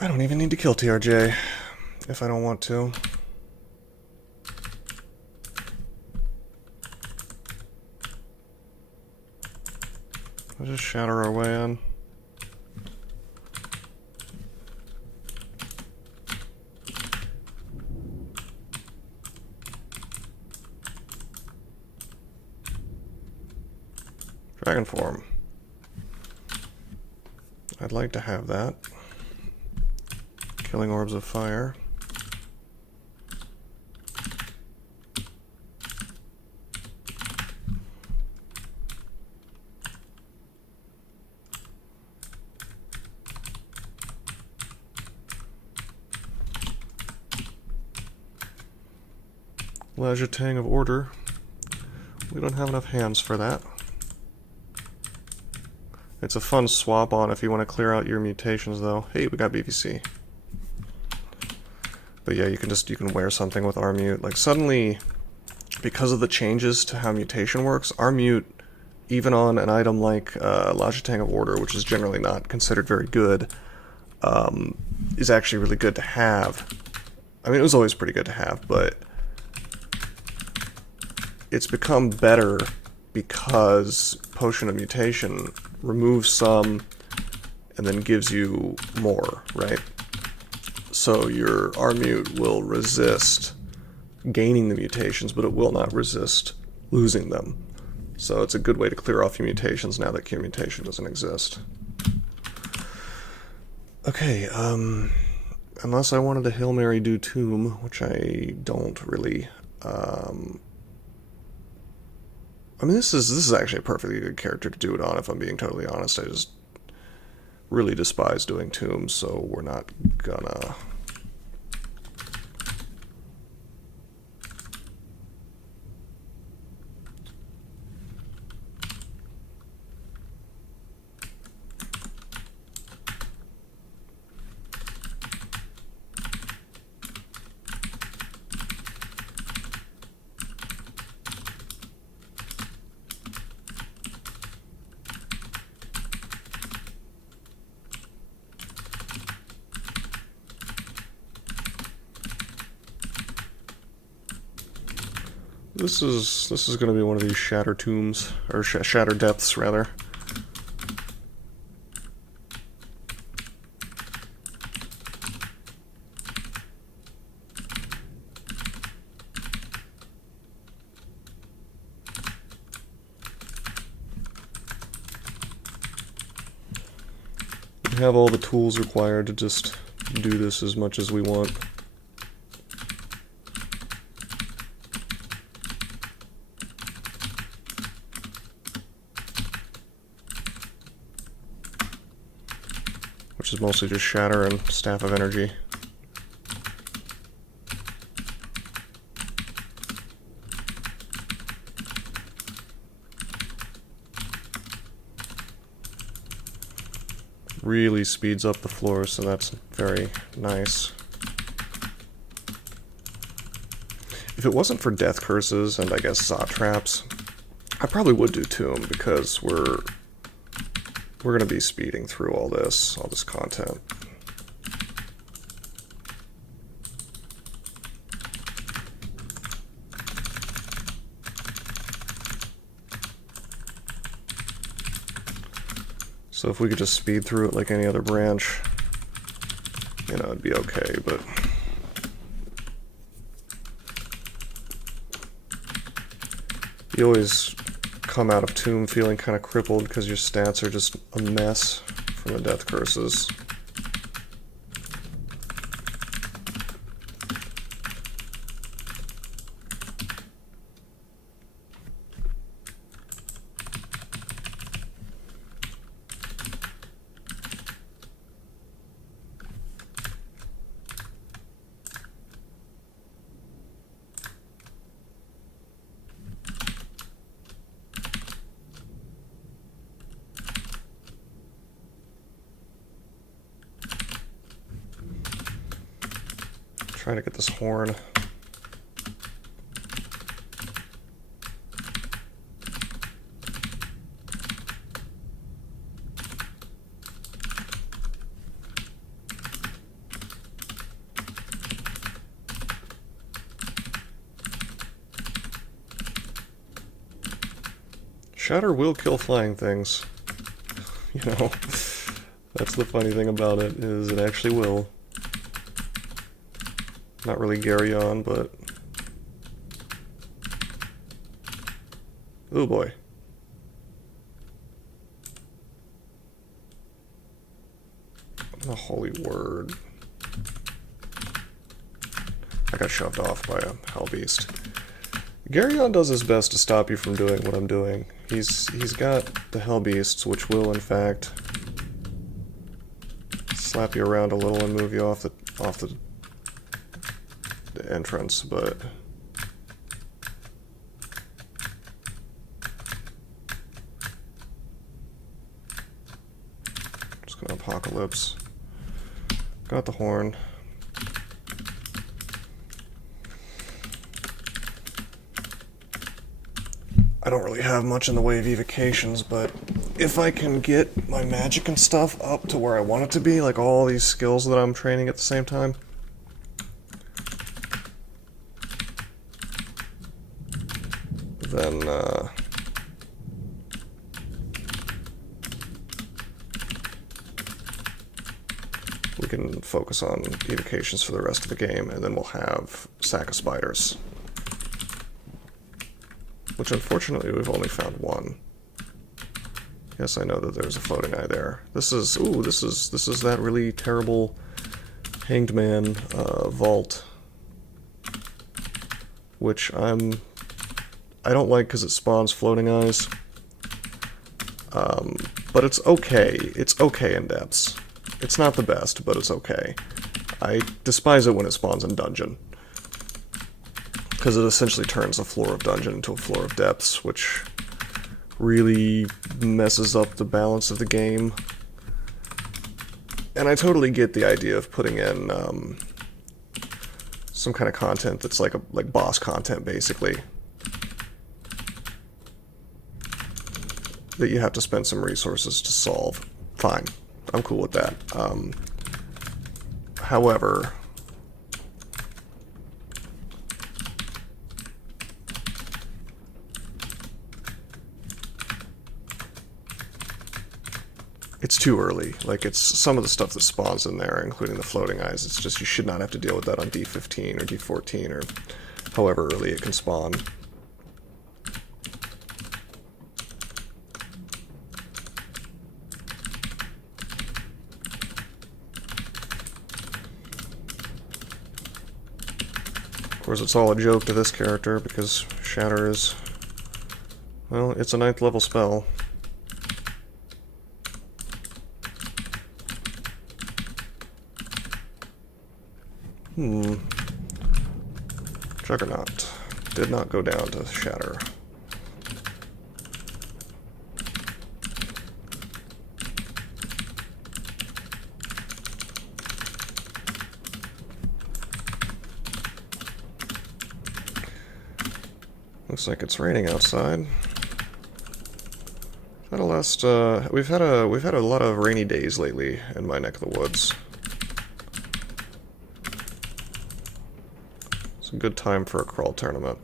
I don't even need to kill TRJ if I don't want to. I'll just shatter our way in. Dragon form. I'd like to have that. Killing orbs of fire. Tang of order. We don't have enough hands for that. It's a fun swap on if you want to clear out your mutations though. Hey, we got BVC. But yeah, you can wear something with R-Mute. Like suddenly, because of the changes to how mutation works, R-Mute, even on an item like Tang of Order, which is generally not considered very good, is actually really good to have. I mean, it was always pretty good to have, but it's become better because Potion of Mutation removes some and then gives you more, right? So your R-Mute will resist gaining the mutations, but it will not resist losing them. So it's a good way to clear off your mutations now that Cure Mutation doesn't exist. Okay, unless I wanted to Hail Mary do Tomb, which I don't really. I mean, this is actually a perfectly good character to do it on, if I'm being totally honest. I just really despise doing tombs, so we're not gonna. This is going to be one of these shatter tombs, or shatter depths rather. We have all the tools required to just do this as much as we want. Which is mostly just Shatter and Staff of Energy. Really speeds up the floor, so that's very nice. If it wasn't for Death Curses and I guess Zot Traps, I probably would do Tomb, because we're going to be speeding through all this content. So if we could just speed through it like any other branch, you know, it'd be okay, but you always come out of Tomb feeling kind of crippled because your stats are just a mess from the Death Curses. Trying to get this horn. Shatter will kill flying things. You know, that's the funny thing about it, is it actually will. Not really Garyon, but... oh boy. The holy word. I got shoved off by a hellbeast. Garyon does his best to stop you from doing what I'm doing. He's got the hellbeasts, which will in fact slap you around a little and move you off the entrance, but just gonna apocalypse. Got the horn. I don't really have much in the way of evocations, but if I can get my magic and stuff up to where I want it to be, like all these skills that I'm training at the same time, then we can focus on evocations for the rest of the game, and then we'll have Sack of Spiders. Which unfortunately we've only found one. Yes, I know that there's a floating eye there. This is that really terrible Hanged Man vault, which I don't like because it spawns floating eyes. But it's okay. It's okay in depths. It's not the best, but it's okay. I despise it when it spawns in dungeon, because it essentially turns a floor of dungeon into a floor of depths, which really messes up the balance of the game. And I totally get the idea of putting in some kind of content that's like boss content, basically, that you have to spend some resources to solve. Fine, I'm cool with that. However, it's too early. Like, it's some of the stuff that spawns in there, including the floating eyes, it's just you should not have to deal with that on D15 or D14 or however early it can spawn. Of course, it's all a joke to this character because Shatter is, well, it's a 9th level spell. Juggernaut did not go down to Shatter. Looks like it's raining outside. We've had a lot of rainy days lately in my neck of the woods. It's a good time for a crawl tournament.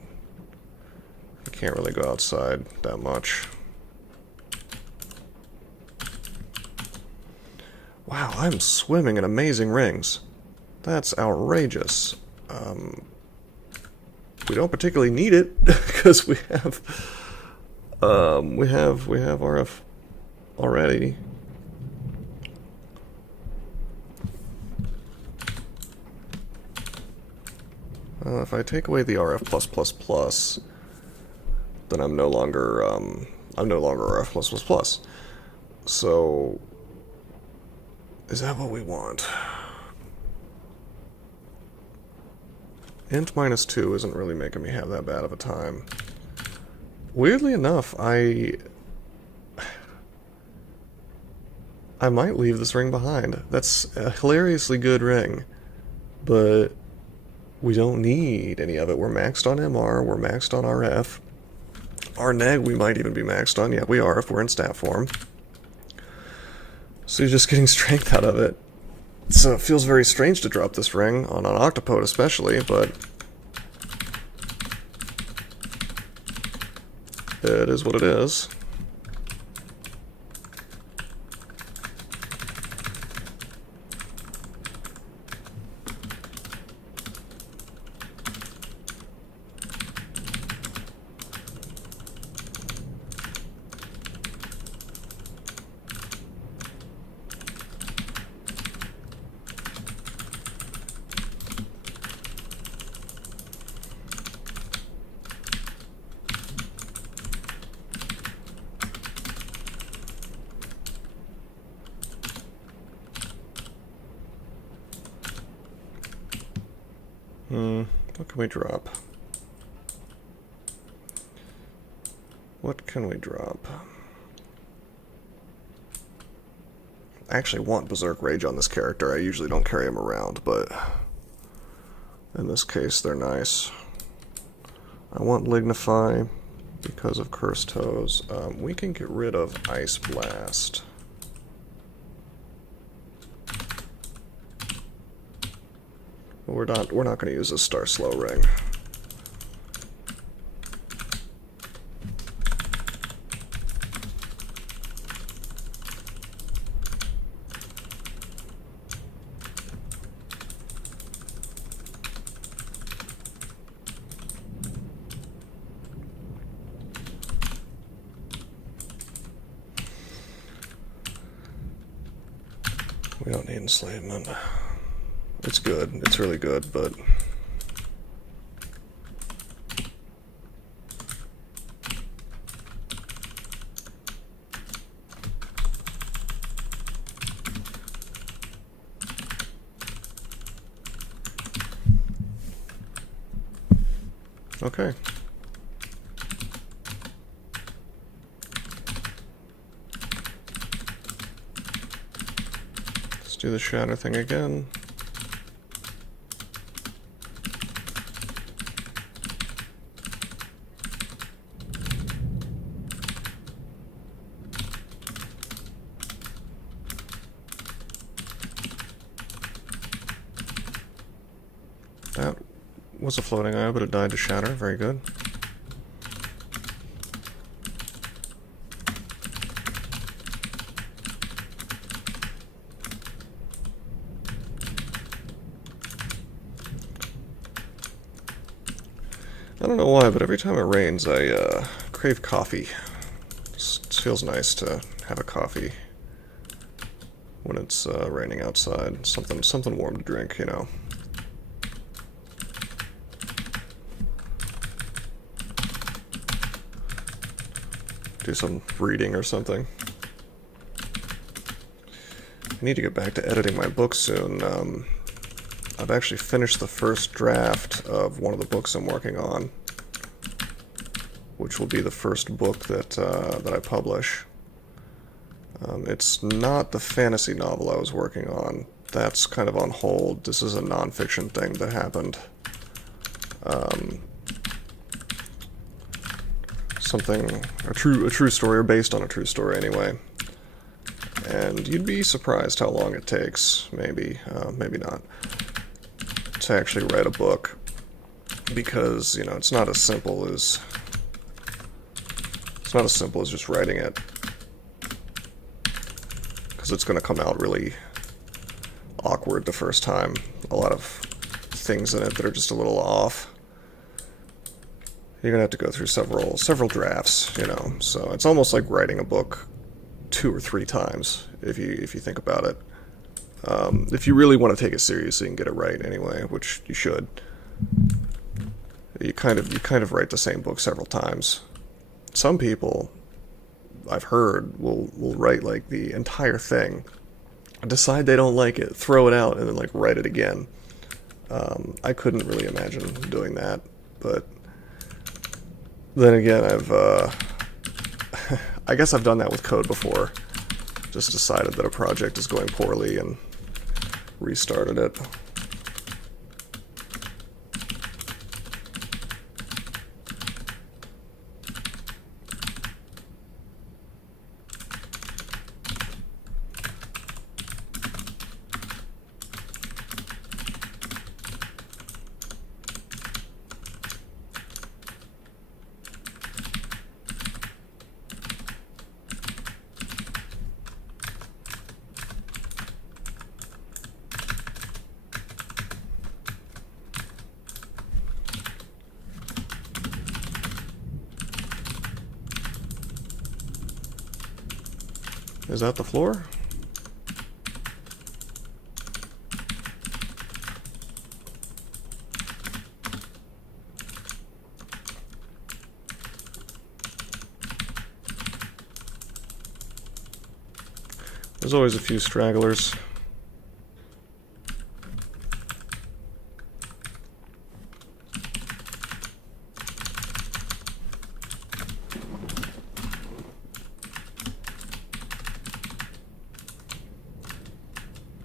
I can't really go outside that much. Wow, I'm swimming in amazing rings. That's outrageous. We don't particularly need it because we have RF already. If I take away the RF+++, then I'm no longer RF+++. So, is that what we want? Int -2 isn't really making me have that bad of a time. Weirdly enough, I might leave this ring behind. That's a hilariously good ring, but We don't need any of it. We're maxed on MR, we're maxed on RF. Our neg we might even be maxed on. Yeah, we are if we're in stat form. So you're just getting strength out of it. So it feels very strange to drop this ring, on an Octopode especially, but it is what it is. What can we drop? What can we drop? I actually want Berserk Rage on this character. I usually don't carry him around, but in this case they're nice. I want Lignify because of Cursed Toes. We can get rid of Ice Blast. We're not going to use a Star Slow ring. We don't need enslavement. It's good. It's really good, but okay. Let's do the shatter thing again. That was a floating eye, but it died to shatter. Very good. I don't know why, but every time it rains, I crave coffee. It feels nice to have a coffee when it's raining outside. Something warm to drink, you know. Do some reading or something. I need to get back to editing my book soon. I've actually finished the first draft of one of the books I'm working on, which will be the first book that that I publish. It's not the fantasy novel I was working on. That's kind of on hold. This is a nonfiction thing that happened. A true story, or based on a true story anyway. And you'd be surprised how long it takes, maybe not, to actually write a book, because, you know, it's not as simple as just writing it, because it's going to come out really awkward the first time. A lot of things in it that are just a little off. You're gonna have to go through several drafts, you know. So it's almost like writing a book 2 or 3 times, if you think about it. If you really want to take it seriously and get it right, anyway, which you should. You kind of write the same book several times. Some people, I've heard, will write like the entire thing, decide they don't like it, throw it out, and then like write it again. I couldn't really imagine doing that, but then again, I guess I've done that with code before. Just decided that a project is going poorly and restarted it. Is that the floor? There's always a few stragglers.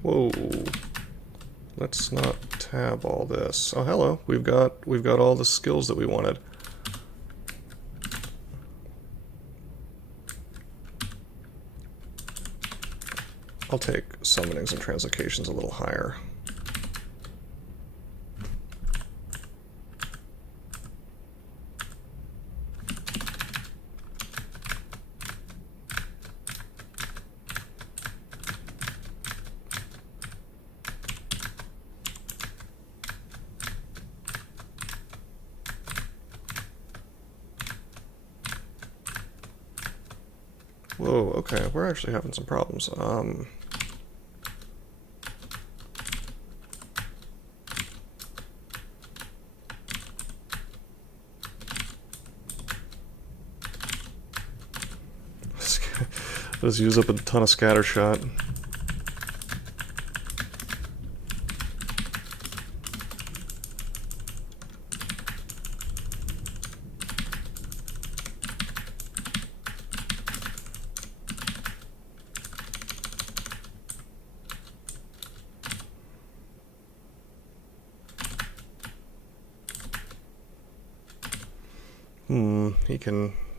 Whoa. Let's not tab all this. Oh, hello. We've got all the skills that we wanted. I'll take summonings and translocations a little higher. Whoa, okay, we're actually having some problems. Let's use up a ton of scatter shot.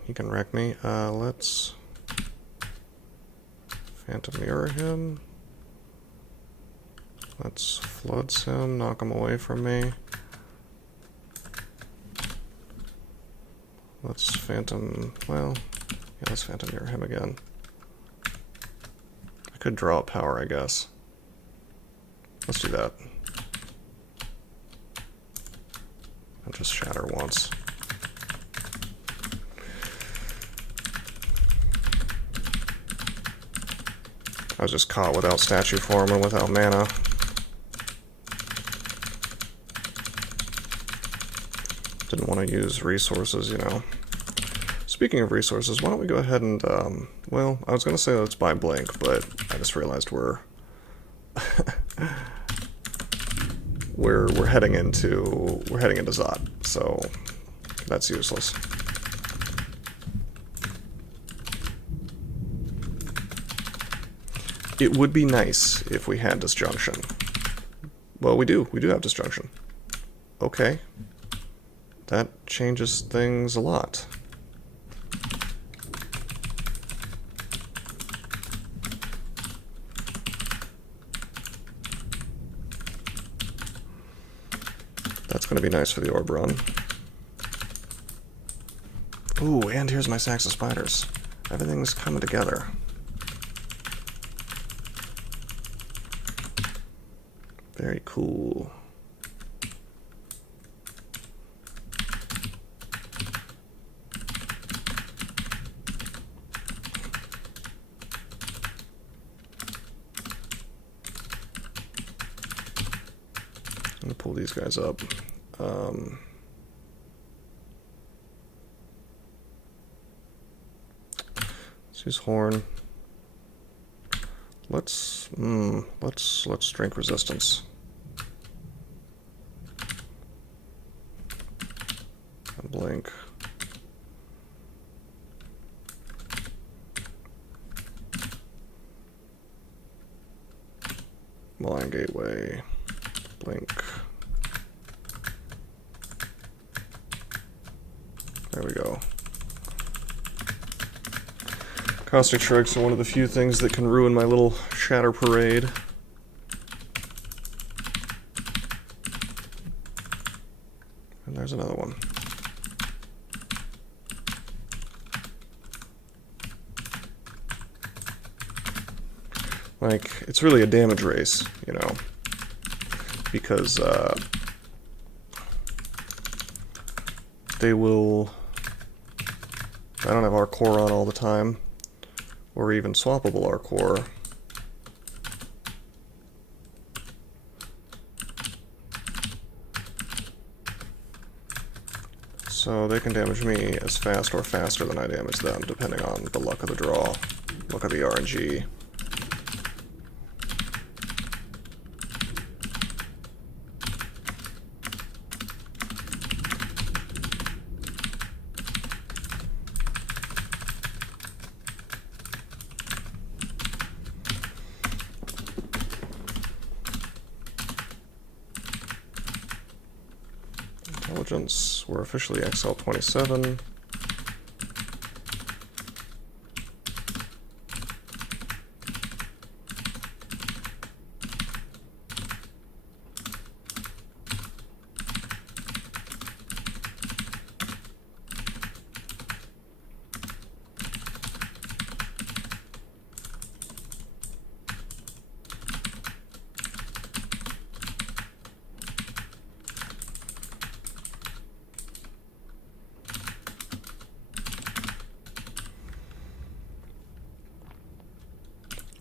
He can wreck me. Let's Phantom Mirror him. Let's Floods him, knock him away from me. Let's Phantom, well, yeah, let's Phantom Mirror him again. I could draw a power, I guess. Let's do that. And just shatter once. I was just caught without statue form and without mana. Didn't want to use resources, you know. Speaking of resources, why don't we go ahead and, well, I was going to say let's buy Blink, but I just realized we're heading into Zot, so that's useless. It would be nice if we had Disjunction. Well, we do have Disjunction. Okay. That changes things a lot. That's going to be nice for the orb run. Ooh, and here's my Sax of Spiders. Everything's coming together. Very cool. I'm gonna pull these guys up. Let's use Horn. Let's drink Resistance. And Blink. Malign Gateway. Blink. There we go. Caustic Strikes are one of the few things that can ruin my little Shatter Parade. And there's another one. Like, it's really a damage race, you know, because they will... I don't have our core on all the time. or even swappable our core. So they can damage me as fast or faster than I damage them, depending on the luck of the draw, luck of the RNG. Intelligence, we're officially XL27.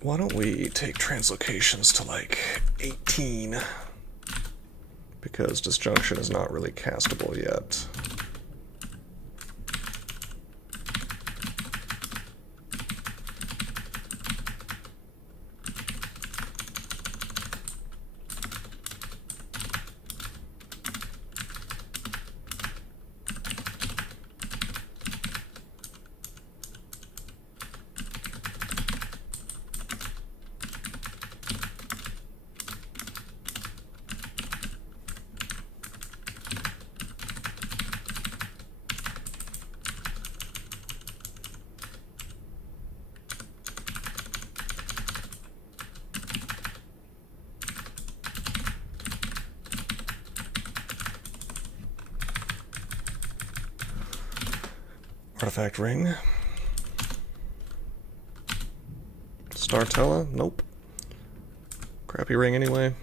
Why don't we take translocations to like 18? Because Disjunction is not really castable yet. Artifact ring. Startella? Nope. Crappy ring anyway.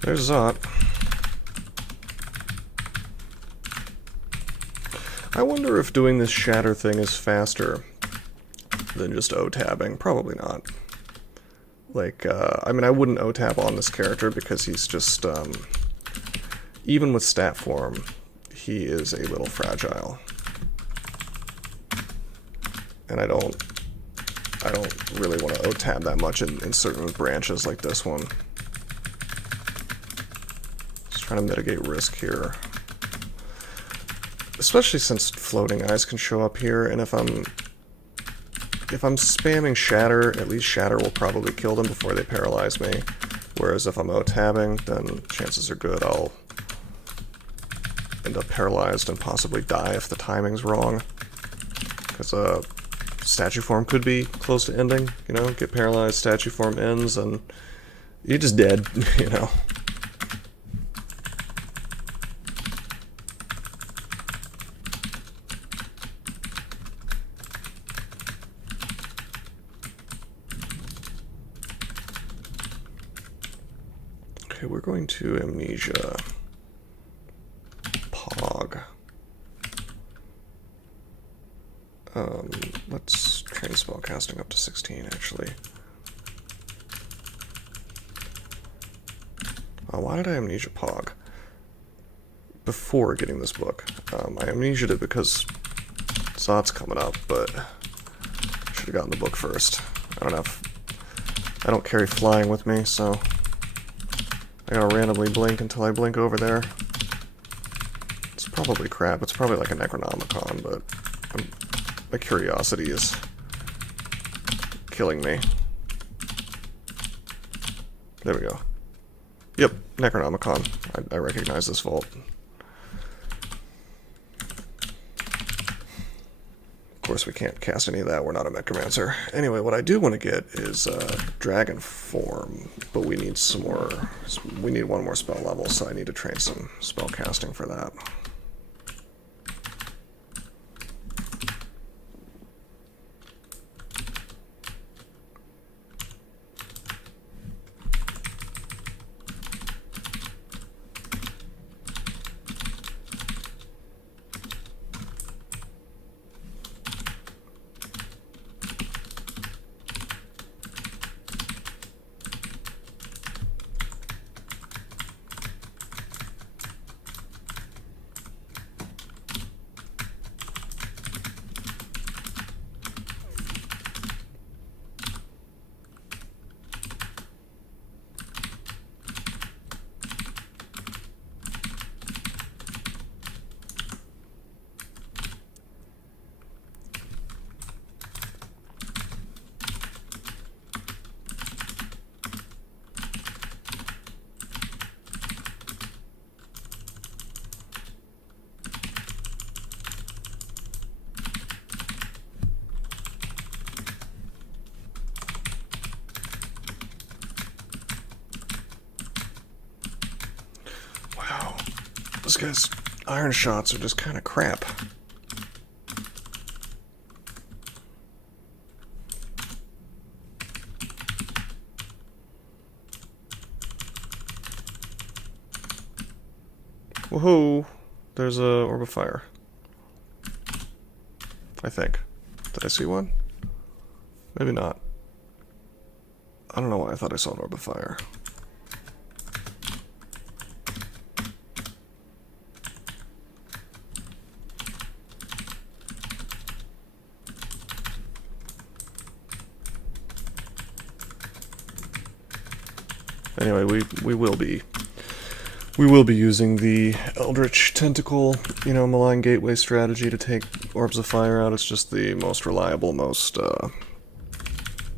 There's Zot. I wonder if doing this shatter thing is faster than just O-tabbing. Probably not. Like, I mean, I wouldn't O-tab on this character because he's just, even with stat form, he is a little fragile. And I don't really want to O-tab that much in certain branches like this one. Trying to mitigate risk here. Especially since floating eyes can show up here, and if I'm spamming Shatter, at least Shatter will probably kill them before they paralyze me. Whereas if I'm O-tabbing, then chances are good I'll end up paralyzed and possibly die if the timing's wrong. Because statue form could be close to ending, you know, get paralyzed, statue form ends, and you're just dead, you know. Okay, we're going to Amnesia. Pog. Let's train spellcasting up to 16, actually. Why did I Amnesia Pog? Before getting this book. I Amnesia'd it because Zot's coming up, but I should have gotten the book first. I don't I don't carry flying with me, so I gotta randomly blink until I blink over there. It's probably crap. It's probably like a Necronomicon, but my curiosity is killing me. There we go. Yep, Necronomicon. I recognize this vault. Of course, we can't cast any of that. We're not a Necromancer. Anyway, what I do want to get is Dragon Form, but we need some more. We need one more spell level, so I need to train some spell casting for that. This guy's iron shots are just kind of crap. Woohoo! There's a orb of fire. I think. Did I see one? Maybe not. I don't know why I thought I saw an orb of fire. Anyway, we will be using the Eldritch Tentacle, Malign Gateway strategy to take Orbs of Fire out. It's just the most reliable, most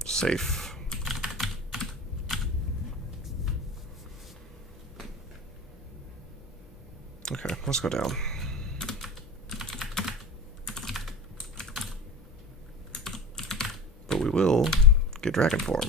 safe. Okay, let's go down. But we will get Dragon Form.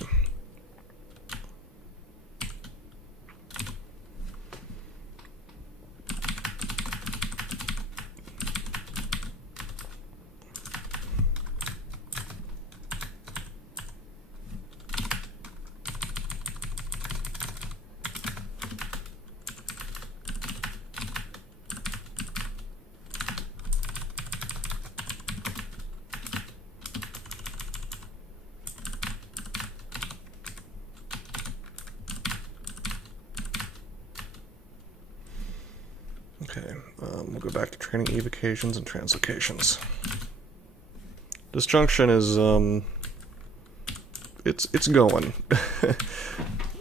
Okay, we'll go back to training evocations and translocations. Disjunction is, it's going.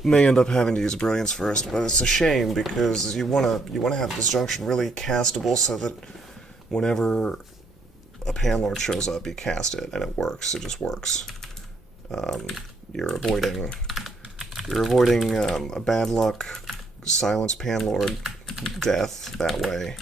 May end up having to use Brilliance first, but it's a shame because you wanna have Disjunction really castable so that whenever a Panlord shows up, you cast it and it works. It just works. You're avoiding a bad luck Silence Panlord death that way.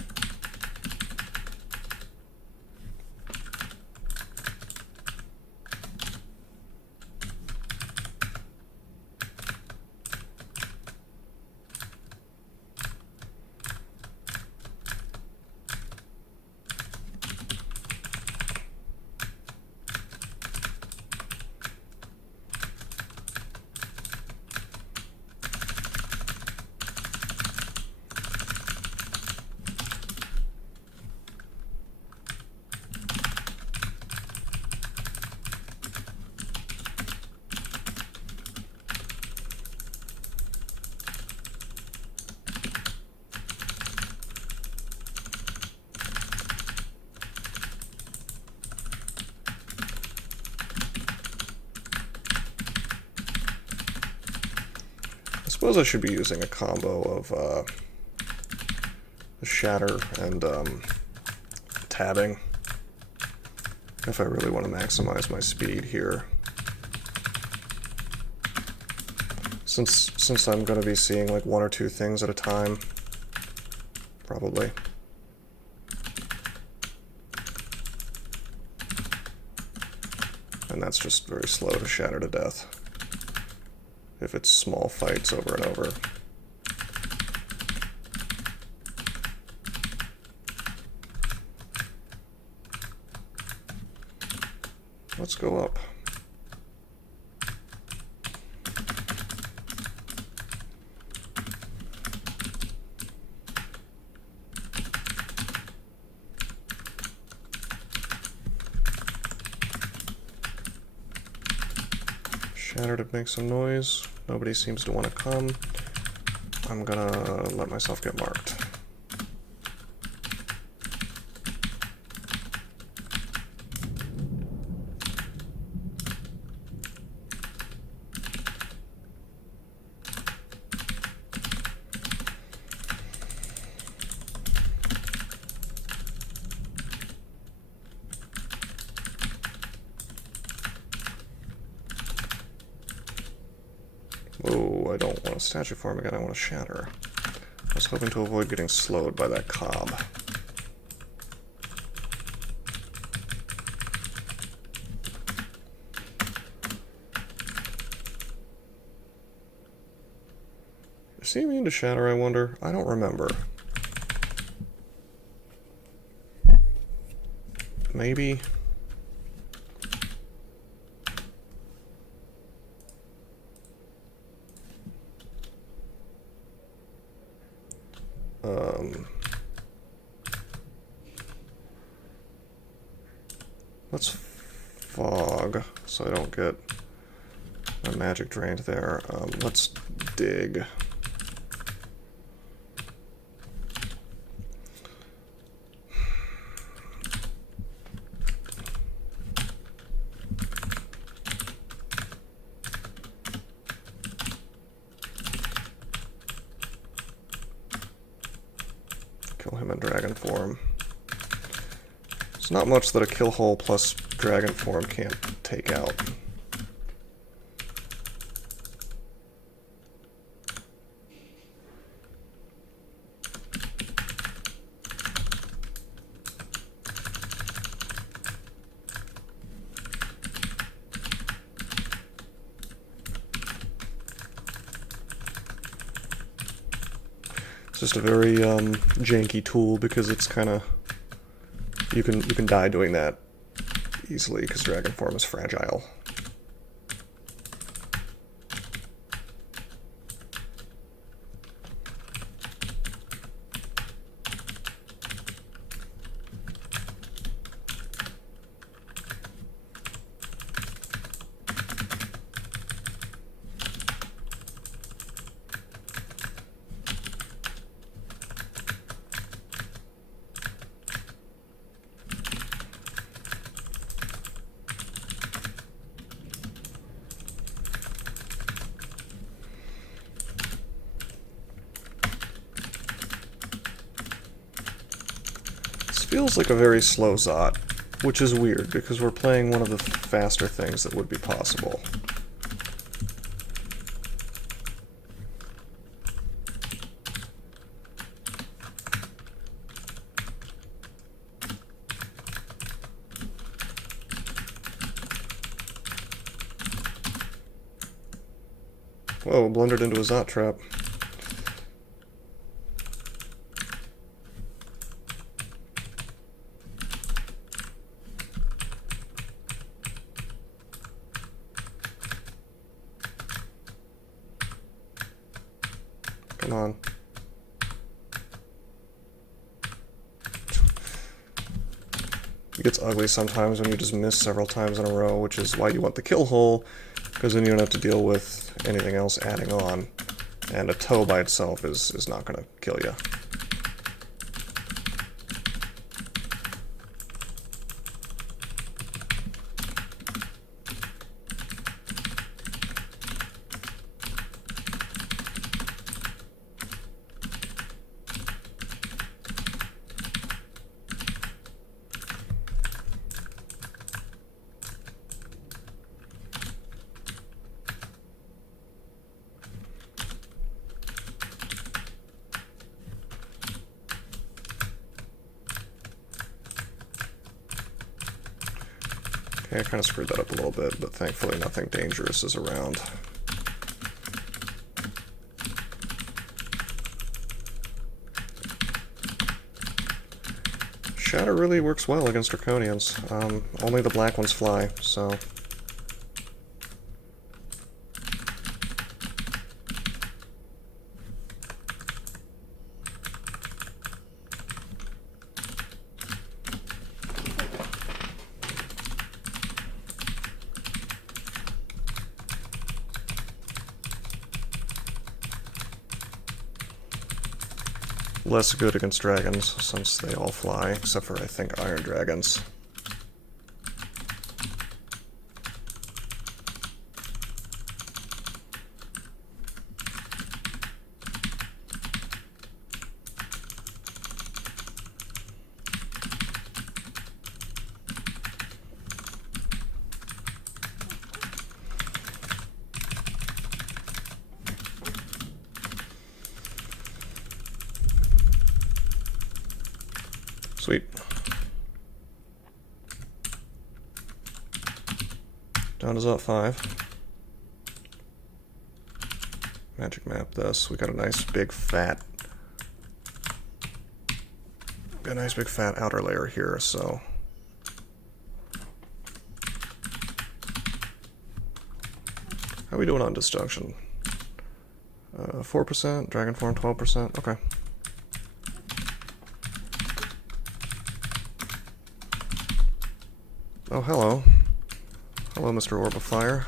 I suppose I should be using a combo of shatter and tabbing if I really want to maximize my speed here. Since I'm going to be seeing like one or two things at a time, probably. And that's just very slow to shatter to death if it's small fights over and over. Let's go up. Shatter to make some noise. Nobody seems to want to come. I'm gonna let myself get marked. Oh, I don't want a statue form again, I want to shatter. I was hoping to avoid getting slowed by that cob. Is he immune to shatter, I wonder? I don't remember. Maybe. Let's fog so I don't get my magic drained there. Let's dig. Kill him in dragon form. There's not much that a kill hole plus dragon form can't take out. It's just a very janky tool because it's kind of you can die doing that easily because dragon form is fragile. Feels like a very slow Zot, which is weird because we're playing one of the faster things that would be possible. Whoa, blundered into a Zot trap. Come on. It gets ugly sometimes when you just miss several times in a row, which is why you want the kill hole, because then you don't have to deal with anything else adding on. And a toe by itself is not going to kill you. Okay, I kind of screwed that up a little bit, but thankfully nothing dangerous is around. Shatter really works well against Draconians. Only the black ones fly, so... Less good against dragons, since they all fly, except for, I think, iron dragons. Sweet. Down to Zot 5. Magic map this. We got a nice big fat... Got a nice big fat outer layer here, so... How are we doing on disjunction? 4%, dragon form 12%, okay. Oh, hello. Hello, Mr. Orb of Fire.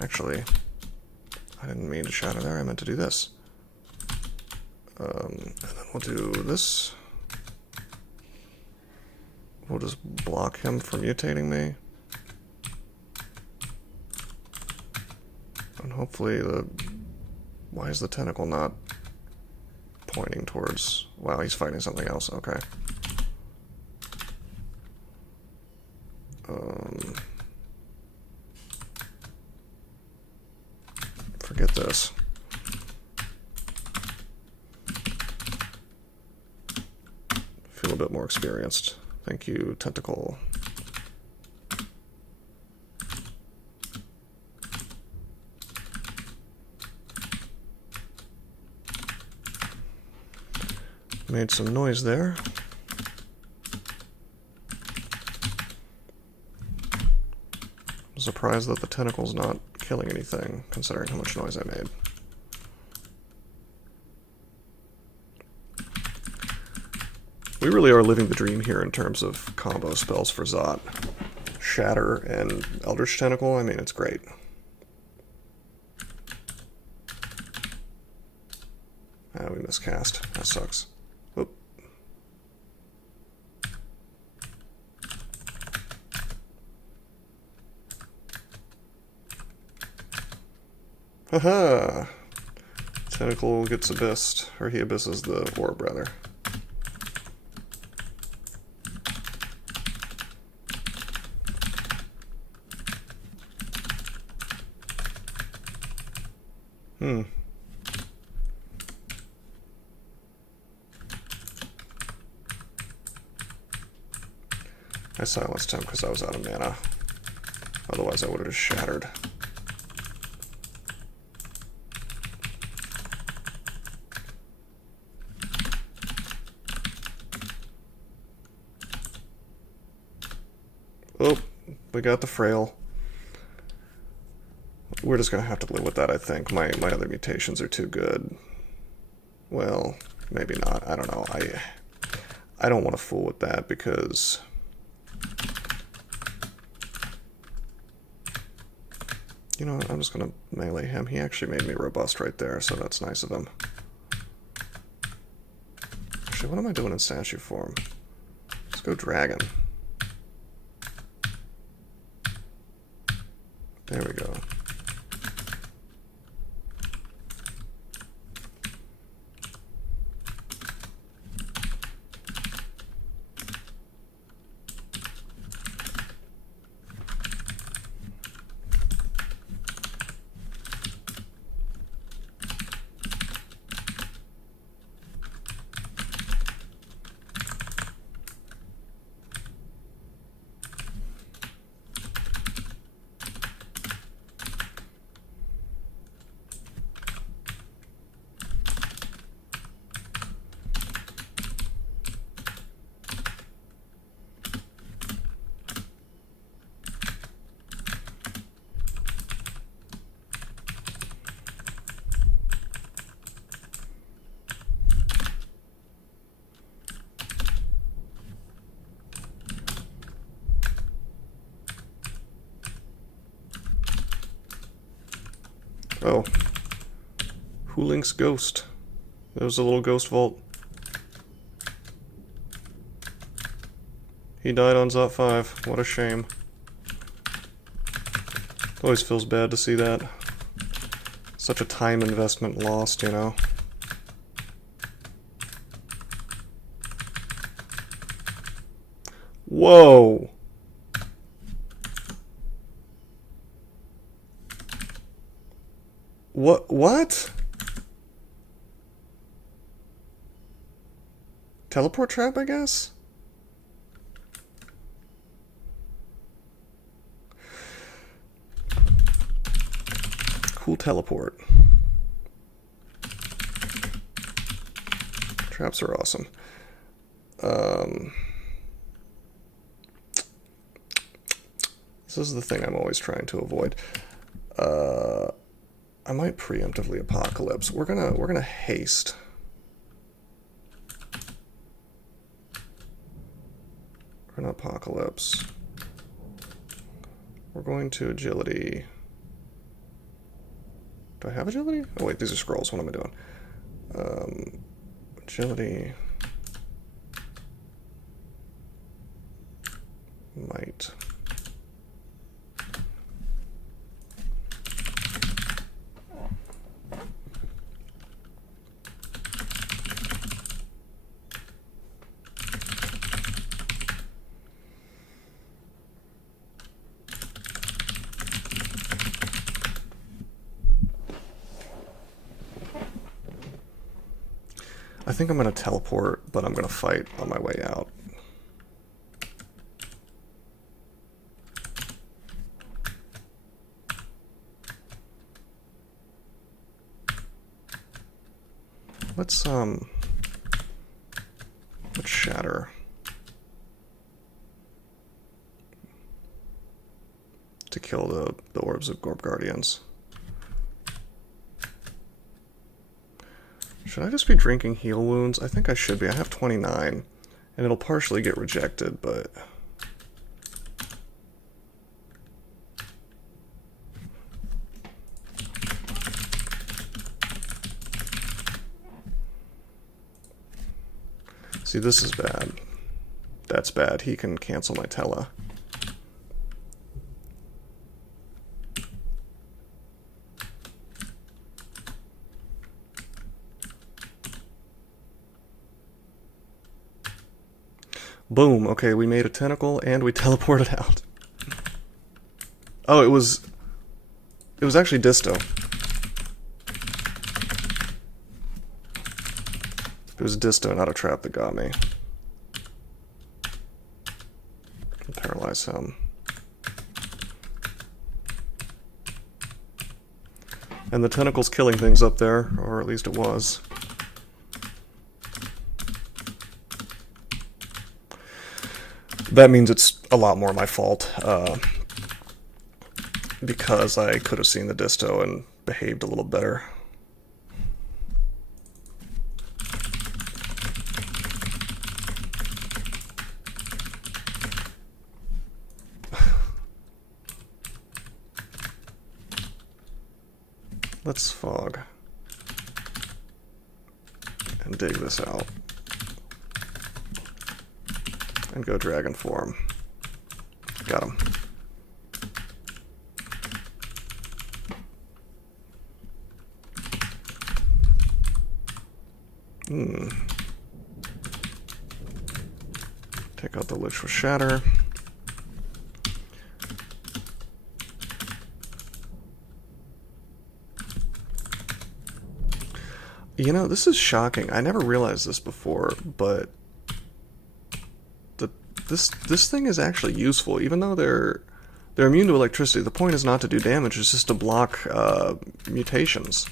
Actually, I didn't mean to shatter there, I meant to do this. And then we'll do this. We'll just block him from mutating me. And hopefully the... Why is the tentacle not pointing towards... Wow, he's fighting something else, okay. Forget this. Feel a bit more experienced. Thank you, Tentacle. Made some noise there. I'm surprised that the tentacle's not killing anything, considering how much noise I made. We really are living the dream here in terms of combo spells for Zot. Shatter and Eldritch Tentacle, I mean, it's great. Ah, we miscast. That sucks. Whoop. Haha! Tentacle gets abyssed, or he abysses the orb, rather. I silenced him because I was out of mana. Otherwise I would have just shattered. Oh, we got the frail. We're just gonna have to live with that, I think. My other mutations are too good. Well, maybe not. I don't know. I don't want to fool with that because... You know what? I'm just gonna melee him. He actually made me robust right there, so that's nice of him. Actually, what am I doing in statue form? Let's go dragon. There we go. Oh. Hulink's ghost. There was a little ghost vault. He died on Zot 5. What a shame. Always feels bad to see that. Such a time investment lost, you know? Whoa! What? Teleport trap, I guess? Cool teleport. Traps are awesome. This is the thing I'm always trying to avoid. I might preemptively apocalypse. We're gonna haste. We're gonna apocalypse. We're going to agility. Do I have agility? Oh wait, these are scrolls. What am I doing? Agility. Might. I think I'm going to teleport, but I'm going to fight on my way out. Let's shatter. To kill the orbs of Gorb Guardians. Should I just be drinking heal wounds? I think I should be. I have 29, and it'll partially get rejected, but... See, this is bad. That's bad. He can cancel my tele. Boom. Okay, we made a tentacle and we teleported out. Oh, it was actually Disto. It was Disto, not a trap, that got me. Paralyze him. And the tentacle's killing things up there, or at least it was. That means it's a lot more my fault, because I could have seen the Disto and behaved a little better. Let's fog and dig this out. And go dragon form. Got him. Take out the Lich with Shatter. You know, this is shocking. I never realized this before, but this thing is actually useful, even though they're immune to electricity. The point is not to do damage; it's just to block mutations,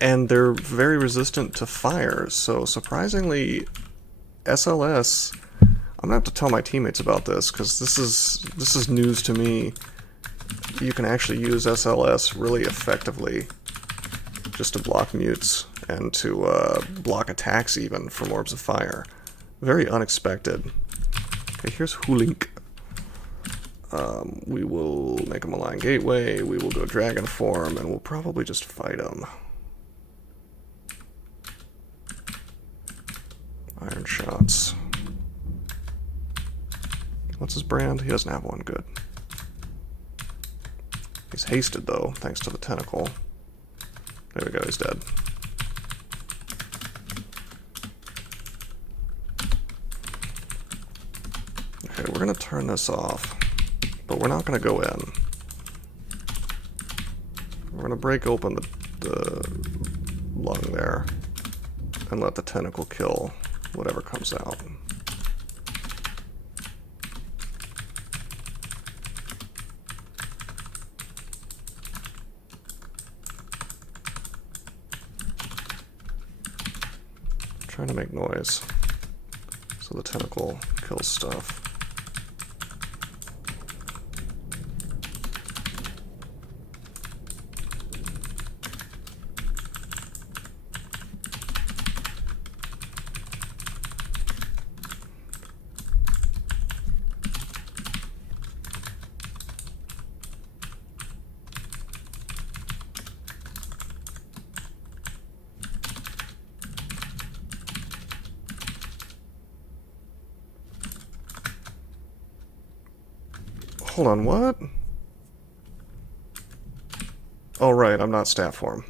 and they're very resistant to fire. So surprisingly, SLS. I'm gonna have to tell my teammates about this because this is news to me. You can actually use SLS really effectively just to block mutes and to block attacks even from orbs of fire. Very unexpected. Okay, here's Hulink. We will make a malign gateway, we will go dragon form, and we'll probably just fight him. Iron shots. What's his brand? He doesn't have one. Good. He's hasted, though, thanks to the tentacle. There we go, he's dead. Okay, we're going to turn this off, but we're not going to go in. We're going to break open the lung there and let the tentacle kill whatever comes out. Trying to make noise so the tentacle kills stuff. Hold on, what? Oh, right, I'm not stat form.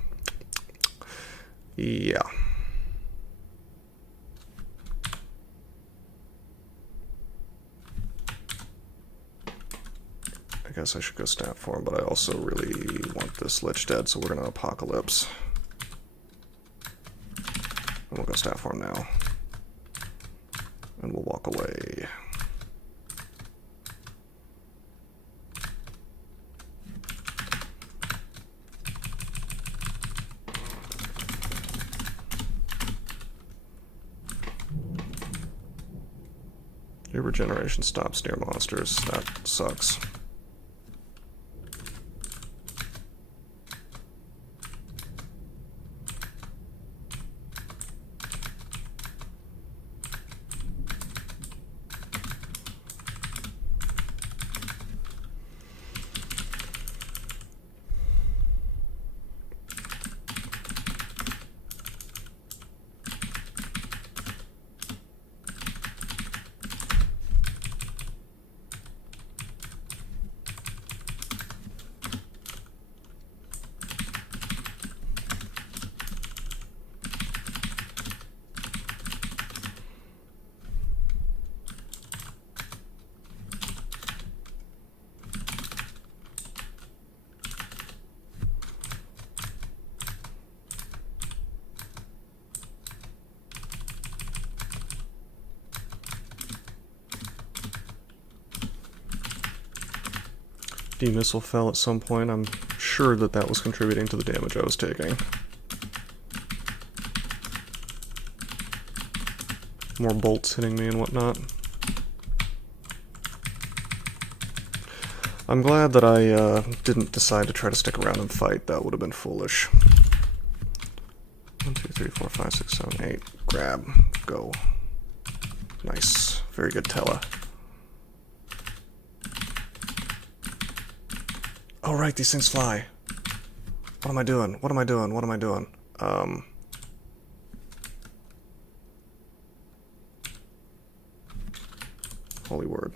Yeah. I guess I should go stat form, but I also really want this Lich dead, so we're gonna Apocalypse. And we'll go stat form now. And we'll walk away. Your regeneration stops near monsters. That sucks. D-missile fell at some point. I'm sure that that was contributing to the damage I was taking. More bolts hitting me and whatnot. I'm glad that I didn't decide to try to stick around and fight. That would have been foolish. 1, 2, 3, 4, 5, 6, 7, 8. Grab. Go. Nice. Very good Tella. Oh, right, these things fly. What am I doing? What am I doing? What am I doing? Holy word.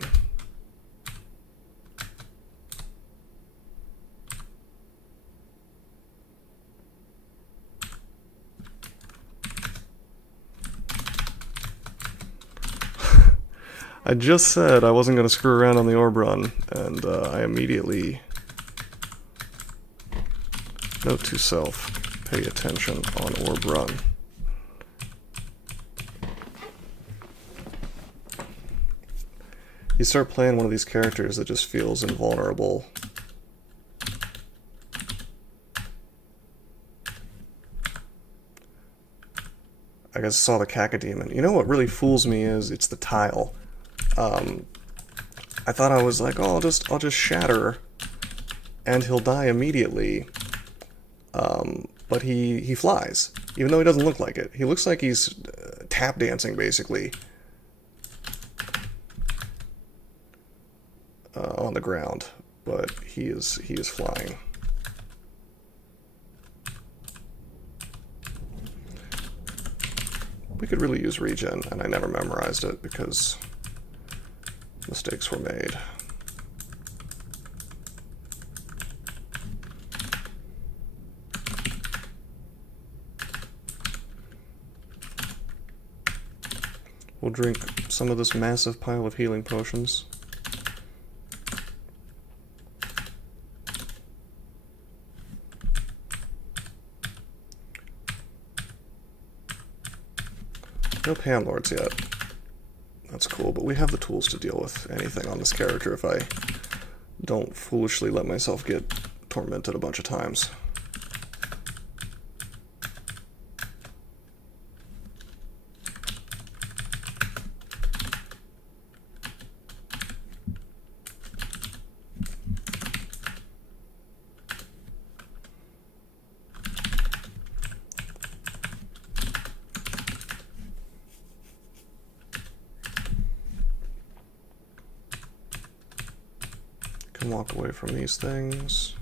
I just said I wasn't going to screw around on the orb run, and I immediately... Note to self, pay attention on orb run. You start playing one of these characters that just feels invulnerable. I guess I saw the Cacodemon. You know what really fools me is it's the tile. I thought I was like, oh, I'll just shatter and he'll die immediately. But he flies, even though he doesn't look like it. He looks like he's tap dancing, basically. On the ground, but he is flying. We could really use regen, and I never memorized it because mistakes were made. We'll drink some of this massive pile of healing potions. No Panlords yet. That's cool, but we have the tools to deal with anything on this character if I don't foolishly let myself get tormented a bunch of times. Can walk away from these things.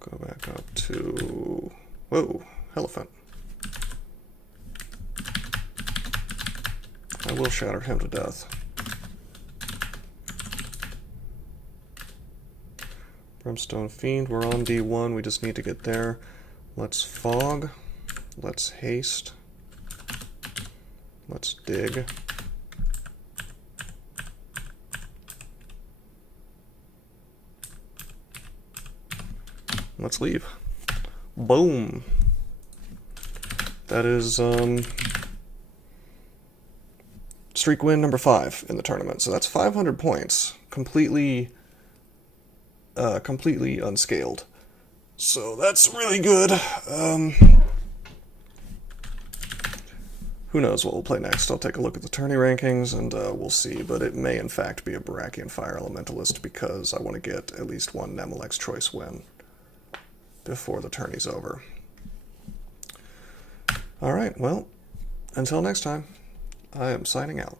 Go back up to... Whoa, elephant. I will shatter him to death. Brimstone Fiend, we're on D1, we just need to get there. Let's fog. Let's haste. Let's dig. Let's leave. Boom! That is, streak win number 5 in the tournament. So that's 500 points. Completely unscaled. So that's really good. Who knows what we'll play next? I'll take a look at the tourney rankings and we'll see, but it may in fact be a Barakian Fire Elementalist because I want to get at least one Nemelix choice win before the tourney's over. Alright, well, until next time, I am signing out.